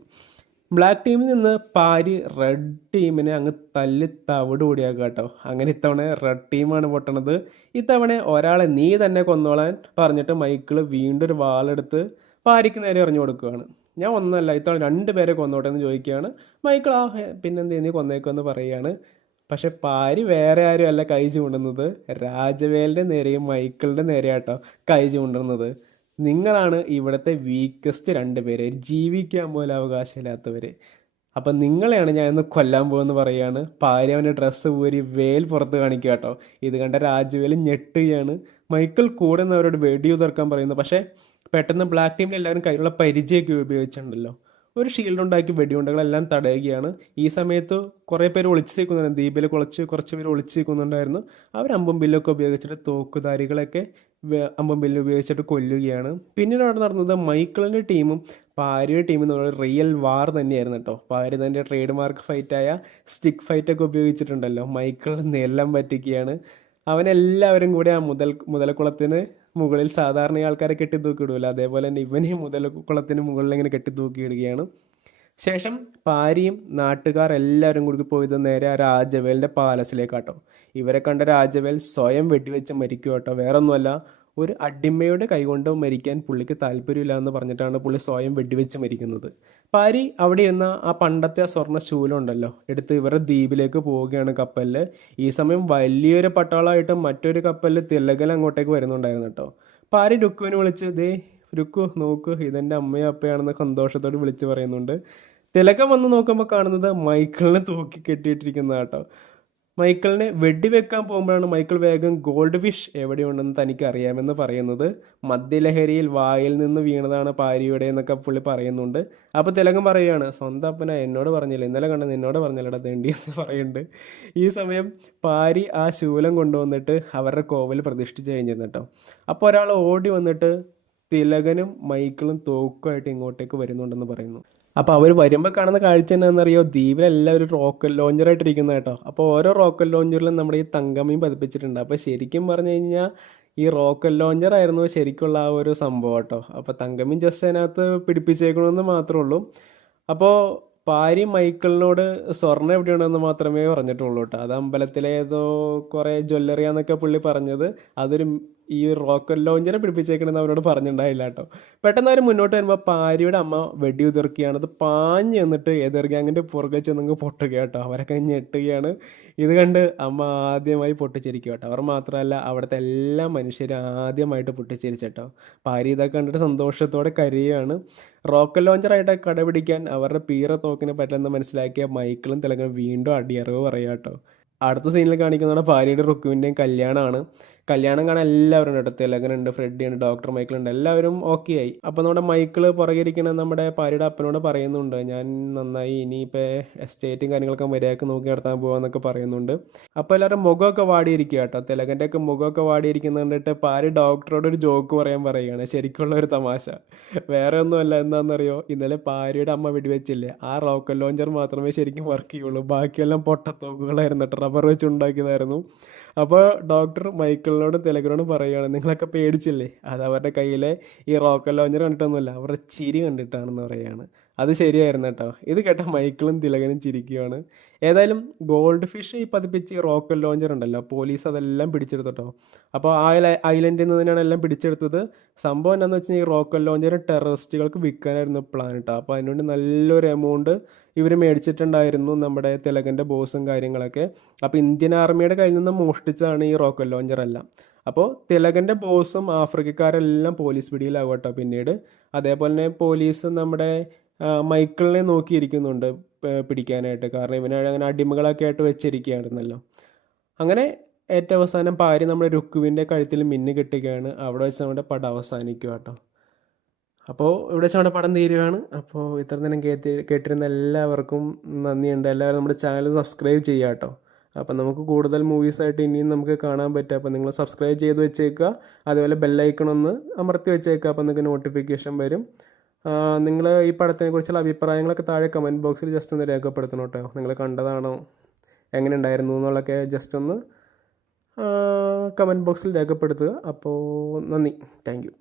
ബ്ലാക്ക് ടീമിൽ നിന്ന് പാരി റെഡ് ടീമിനെ അങ്ങ് തല്ലി തവിട് കൂടിയാക്കുക കേട്ടോ. അങ്ങനെ ഇത്തവണ റെഡ് ടീമാണ് പൊട്ടണത്. ഇത്തവണ ഒരാളെ നീ തന്നെ കൊന്നോളാൻ പറഞ്ഞിട്ട് മൈക്കിൾ വീണ്ടും ഒരു വാളെടുത്ത് പാരിക്ക് നേരെ എറിഞ്ഞു കൊടുക്കുകയാണ്. ഞാൻ ഒന്നല്ല, ഇത്തവണ 2 പേരെ കൊന്നോട്ടെ എന്ന് ചോദിക്കുകയാണ്. മൈക്കിൾ പിന്നെന്ത് നീ കൊന്നേക്കുമെന്ന് പറയുകയാണ്. പക്ഷെ പാരി വേറെ ആരും അല്ല കൈ ചൂണ്ടുന്നത്, രാജവേലിൻ്റെ നേരെയും മൈക്കിളിൻ്റെ നേരെയാട്ടോ കൈ ചൂണ്ടുന്നത്. നിങ്ങളാണ് ഇവിടുത്തെ വീക്കസ്റ്റ് 2 പേര്, ജീവിക്കാൻ പോലും അവകാശമില്ലാത്തവർ. അപ്പം നിങ്ങളെയാണ് ഞാൻ ഇന്ന് കൊല്ലാൻ പോകുമെന്ന് പറയുകയാണ്. പാരി അവൻ്റെ ഡ്രസ്സ് ഊരി വേൽ പുറത്ത് കാണിക്കുക കേട്ടോ. ഇത് കണ്ട രാജവേൽ ഞെട്ടുകയാണ്. മൈക്കിൾ കൂടെ നിന്ന് അവരോട് വെടിയുതിർക്കാൻ പറയുന്നു. പക്ഷേ പെട്ടെന്ന് ബ്ലാക്ക് ടീമിൽ എല്ലാവരും കയ്യിലുള്ള പരിചയമൊക്കെ ഉപയോഗിച്ചിട്ടുണ്ടല്ലോ, ഒരു ഷീൽഡ് ഉണ്ടാക്കി വെടിയുണ്ടകളെല്ലാം തടയുകയാണ്. ഈ സമയത്ത് കുറേ പേര് ഒളിച്ചു നിൽക്കുന്നുണ്ട്, ദ്വീപിൽ കുറച്ച് പേര് ഒളിച്ചു നിൽക്കുന്നുണ്ടായിരുന്നു. അവർ അമ്പും ബില്ലൊക്കെ ഉപയോഗിച്ചിട്ട് തോക്കുധാരികളൊക്കെ അമ്പും ബില്ലും ഉപയോഗിച്ചിട്ട് കൊല്ലുകയാണ്. പിന്നീട് അവിടെ നടന്നത് മൈക്കിളിൻ്റെ ടീമും പാരിയുടെ ടീമും എന്നുള്ള റിയൽ വാർ തന്നെയായിരുന്നു കേട്ടോ. പാരി തൻ്റെ ട്രേഡ് മാർക്ക് ഫൈറ്റായ സ്റ്റിക്ക് ഫൈറ്റൊക്കെ ഉപയോഗിച്ചിട്ടുണ്ടല്ലോ, മൈക്കിൾ നെല്ലാം പറ്റിക്കുകയാണ്. അവനെല്ലാവരും കൂടി ആ മുതലക്കുളത്തിന് മുകളിൽ സാധാരണ ആൾക്കാരെ കെട്ടിത്തൂക്കിയിടുമല്ലോ, അതേപോലെ തന്നെ ഇവനെ മുതലക്കുളത്തിന് മുകളിൽ ഇങ്ങനെ കെട്ടിത്തൂക്കിയിടുകയാണ്. ശേഷം പാരിയും നാട്ടുകാർ എല്ലാവരും കൂടി പോയത് നേരെ ആ രാജവേലിൻ്റെ പാലസിലേക്കാട്ടോ. ഇവരെ കണ്ട രാജവേൽ സ്വയം വെടിവെച്ച് മരിക്കുക കേട്ടോ. വേറൊന്നുമല്ല, ഒരു അടിമയുടെ കൈകൊണ്ട് മരിക്കാൻ പുള്ളിക്ക് താല്പര്യമില്ല എന്ന് പറഞ്ഞിട്ടാണ് പുള്ളി സ്വയം വെടിവെച്ച് മരിക്കുന്നത്. പാരി അവിടെ ഇരുന്ന ആ പണ്ടത്തെ ആ സ്വർണ്ണ ശൂലം ഉണ്ടല്ലോ എടുത്ത് ഇവരുടെ ദ്വീപിലേക്ക് പോവുകയാണ് കപ്പലിൽ. ഈ സമയം വലിയൊരു പട്ടാളമായിട്ട് മറ്റൊരു കപ്പലിൽ തിലകൻ അങ്ങോട്ടേക്ക് വരുന്നുണ്ടായിരുന്നു കേട്ടോ. പാരി രുക്കുവിനെ വിളിച്ച്, ദേ രുക്കു നോക്ക്, ഇതെൻ്റെ അമ്മയും അപ്പയാണെന്ന് സന്തോഷത്തോട് വിളിച്ച് പറയുന്നുണ്ട്. തിലകൻ വന്ന് നോക്കുമ്പോൾ കാണുന്നത് മൈക്കിളിനെ തൂക്കി കെട്ടിയിട്ടിരിക്കുന്ന കേട്ടോ. മൈക്കിളിനെ വെടിവെക്കാൻ പോകുമ്പോഴാണ് മൈക്കിൾ വേഗം ഗോൾഡ് ഫിഷ് എവിടെയുണ്ടെന്ന് തനിക്ക് അറിയാമെന്ന് പറയുന്നത്. മദ്യലഹരിയിൽ വായിൽ നിന്ന് വീണതാണ് പാരിയുടെ എന്നൊക്കെ പുള്ളി പറയുന്നുണ്ട്. അപ്പോൾ തിലകൻ പറയുകയാണ്, സ്വന്തം അപ്പന എന്നോട് പറഞ്ഞില്ല, ഇന്നലെ കണ്ട നിന്നോട് പറഞ്ഞില്ലടാ തേണ്ടി എന്ന് പറയുന്നുണ്ട്. ഈ സമയം പാരി ആ ശൂലം കൊണ്ടുവന്നിട്ട് അവരുടെ കോവിൽ പ്രതിഷ്ഠിച്ച് കഴിഞ്ഞിരുന്നു കേട്ടോ. അപ്പോൾ ഒരാൾ ഓടി വന്നിട്ട് തിലകനും മൈക്കിളും തോക്കുമായിട്ട് ഇങ്ങോട്ടേക്ക് വരുന്നുണ്ടെന്ന് പറയുന്നു. അപ്പോൾ അവർ വരുമ്പോൾ കാണുന്ന കാഴ്ച എന്താണെന്നറിയോ, ദ്വീപിലെല്ലാവരും റോക്കറ്റ് ലോഞ്ചറായിട്ടിരിക്കുന്ന കേട്ടോ. അപ്പോൾ ഓരോ റോക്കറ്റ് ലോഞ്ചറിലും നമ്മുടെ ഈ തങ്കമീൻ പതിപ്പിച്ചിട്ടുണ്ട്. അപ്പോൾ ശരിക്കും പറഞ്ഞു കഴിഞ്ഞാൽ ഈ റോക്കറ്റ് ലോഞ്ചർ ആയിരുന്നു ശരിക്കുള്ള ആ ഒരു സംഭവം കേട്ടോ. അപ്പോൾ തങ്കമീൻ ജസ്റ്റ് അതിനകത്ത് പിടിപ്പിച്ചേക്കണമെന്ന് മാത്രമേ ഉള്ളൂ. അപ്പോൾ പാരി മൈക്കിളിനോട് സ്വർണ്ണം എവിടെയുണ്ടെന്ന് മാത്രമേ പറഞ്ഞിട്ടുള്ളൂ കേട്ടോ. അത് അമ്പലത്തിലെ ഏതോ കുറേ ജ്വല്ലറിയാന്നൊക്കെ പുള്ളി പറഞ്ഞത്. അതൊരു ഈ റോക്കറ്റ് ലോഞ്ചറെ പിടിപ്പിച്ചേക്കണമെന്ന് അവരോട് പറഞ്ഞിട്ടുണ്ടായില്ല കേട്ടോ. പെട്ടെന്ന് അവർ മുന്നോട്ട് വരുമ്പോൾ പാരിയുടെ അമ്മ വെടി ഉതിർക്കുകയാണ്. അത് പാഞ്ഞ് എന്നിട്ട് എതിർ ഗ്യാങ്ങിൻ്റെ പുറകെ ചെന്നങ്ങ് പൊട്ടുക കേട്ടോ. അവരൊക്കെ ഞെട്ടുകയാണ്. ഇത് കണ്ട് അമ്മ ആദ്യമായി പൊട്ടിച്ചിരിക്കുക കേട്ടോ. അവർ മാത്രമല്ല അവിടുത്തെ എല്ലാ മനുഷ്യരും ആദ്യമായിട്ട് പൊട്ടിച്ചിരിച്ചേട്ടോ. പാരി ഇതൊക്കെ കണ്ടിട്ട് സന്തോഷത്തോടെ കരയുകയാണ്. റോക്കറ്റ് ലോഞ്ചറായിട്ട് കടപിടിക്കാൻ അവരുടെ പീറ തോക്കിനെ പറ്റില്ലെന്ന് മനസ്സിലാക്കിയ മൈക്കിളും തിലകനും വീണ്ടും അടിയറവ് പറയുക കേട്ടോ. അടുത്ത സീനിൽ കാണിക്കുന്നതാണ് ഭാര്യയുടെ റുക്കുവിൻ്റെയും കല്യാണമാണ്. കല്യാണം കാണാൻ എല്ലാവരും ഉണ്ട് കേട്ടോ. തിലകനുണ്ട്, ഫ്രെഡി ഉണ്ട്, ഡോക്ടർ മൈക്കിളുണ്ട്, എല്ലാവരും ഓക്കെ ആയി. അപ്പോൾ നമ്മുടെ മൈക്കിള് പുറകെ ഇരിക്കുന്ന നമ്മുടെ ഭാര്യയുടെ അപ്പനോട് പറയുന്നുണ്ട്, ഞാൻ നന്നായി, ഇനിയിപ്പോൾ എസ്റ്റേറ്റും കാര്യങ്ങളൊക്കെ മര്യാദക്ക് നോക്കി നടത്താൻ പോകാമെന്നൊക്കെ പറയുന്നുണ്ട്. അപ്പോൾ എല്ലാവരും മുഖമൊക്കെ വാടിയിരിക്കുക കേട്ടോ. തിലകൻ്റെ ഒക്കെ മുഖമൊക്കെ വാടിയിരിക്കുന്നത് കണ്ടിട്ട് ഭാര്യ ഡോക്ടറോട് ഒരു ജോക്ക് പറയുകയാണ്, ശരിക്കുള്ള ഒരു തമാശ. വേറെ ഒന്നുമല്ല, എന്താണെന്നറിയോ, ഇന്നലെ ഭാര്യയുടെ അമ്മ വെടിവെച്ചില്ലേ, ആ റോക്കറ്റ് ലോഞ്ചർ മാത്രമേ ശരിക്കും വർക്ക് ചെയ്യുള്ളൂ, ബാക്കിയെല്ലാം പൊട്ടത്തോക്കുകളായിരുന്നു കേട്ടോ, റബ്ബർ വെച്ച് ഉണ്ടാക്കിയതായിരുന്നു. അപ്പോൾ ഡോക്ടർ മൈക്കിളിനോടും തിലകനോടും പറയുകയാണ്, നിങ്ങളൊക്കെ പേടിച്ചില്ലേ, അത് അവരുടെ കയ്യിലെ ഈ റോക്കറ്റ് ലോഞ്ചർ കണ്ടിട്ടൊന്നുമില്ല, അവരുടെ ചിരി കണ്ടിട്ടാണെന്ന് പറയുകയാണ്. അത് ശരിയായിരുന്നു കേട്ടോ. ഇത് കേട്ട മൈക്കിളും തിലകനും ചിരിക്കുകയാണ്. ഏതായാലും ഗോൾഡ് ഫിഷ് ഈ പതിപ്പിച്ച് ഈ റോക്കറ്റ് ലോഞ്ചർ ഉണ്ടല്ലോ, പോലീസ് അതെല്ലാം പിടിച്ചെടുത്തു കേട്ടോ. അപ്പോൾ ആ ഐലൻഡിൽ നിന്ന് തന്നെയാണ് എല്ലാം പിടിച്ചെടുത്തത്. സംഭവം എന്താണെന്ന് വെച്ചാൽ ഈ റോക്കറ്റ് ലോഞ്ചർ ടെററിസ്റ്റുകൾക്ക് വിൽക്കാനായിരുന്നു പ്ലാൻ കേട്ടോ. അപ്പോൾ അതിനുവേണ്ടി നല്ലൊരു എമൗണ്ട് ഇവർ മേടിച്ചിട്ടുണ്ടായിരുന്നു, നമ്മുടെ തിലകൻ്റെ ബോസും കാര്യങ്ങളൊക്കെ. അപ്പോൾ ഇന്ത്യൻ ആർമിയുടെ കയ്യിൽ നിന്ന് മോഷ്ടിച്ചതാണ് ഈ റോക്കറ്റ് ലോഞ്ചർ എല്ലാം. അപ്പോൾ തിലകൻ്റെ ബോസും ആഫ്രിക്കക്കാരെല്ലാം പോലീസ് പിടിയിലാകും കേട്ടോ പിന്നീട്. അതേപോലെ തന്നെ പോലീസ് നമ്മുടെ മൈക്കിളിനെ നോക്കിയിരിക്കുന്നുണ്ട് പിടിക്കാനായിട്ട്. കാരണം ഇവനെ അങ്ങനെ അടിമകളൊക്കെ ആയിട്ട് വെച്ചിരിക്കുകയായിരുന്നല്ലോ. അങ്ങനെ ഏറ്റവും അവസാനം പാരി നമ്മുടെ രുക്കുവിൻ്റെ കഴുത്തിൽ മിന്നു കെട്ടുകയാണ്. അവിടെ വെച്ച് നമ്മുടെ പടം അവസാനിക്കുക കേട്ടോ. അപ്പോൾ ഇവിടെ വെച്ച് നമ്മുടെ പടം തീരുകയാണ്. അപ്പോൾ ഇത്ര നേരം കേട്ടിരുന്ന എല്ലാവർക്കും നന്ദിയുണ്ട്. എല്ലാവരും നമ്മുടെ ചാനൽ സബ്സ്ക്രൈബ് ചെയ്യുക കേട്ടോ. അപ്പം നമുക്ക് കൂടുതൽ മൂവീസായിട്ട് ഇനിയും നമുക്ക് കാണാൻ പറ്റും. അപ്പോൾ നിങ്ങൾ സബ്സ്ക്രൈബ് ചെയ്ത് വെച്ചേക്കുക. അതുപോലെ ബെല്ലൈക്കൺ ഒന്ന് അമർത്തി വെച്ചേക്കുക. അപ്പോൾ നിങ്ങൾക്ക് നോട്ടിഫിക്കേഷൻ വരും. നിങ്ങൾ ഈ പടത്തിനെക്കുറിച്ചുള്ള അഭിപ്രായങ്ങളൊക്കെ താഴെ കമൻറ്റ് ബോക്സിൽ ജസ്റ്റ് ഒന്ന് രേഖപ്പെടുത്തണം കേട്ടോ. നിങ്ങൾ കണ്ടതാണോ, എങ്ങനെ ഉണ്ടായിരുന്നു എന്നുള്ളതൊക്കെ ജസ്റ്റ് ഒന്ന് കമൻറ്റ് ബോക്സിൽ രേഖപ്പെടുത്തുക. അപ്പോൾ നന്ദി, താങ്ക് യു.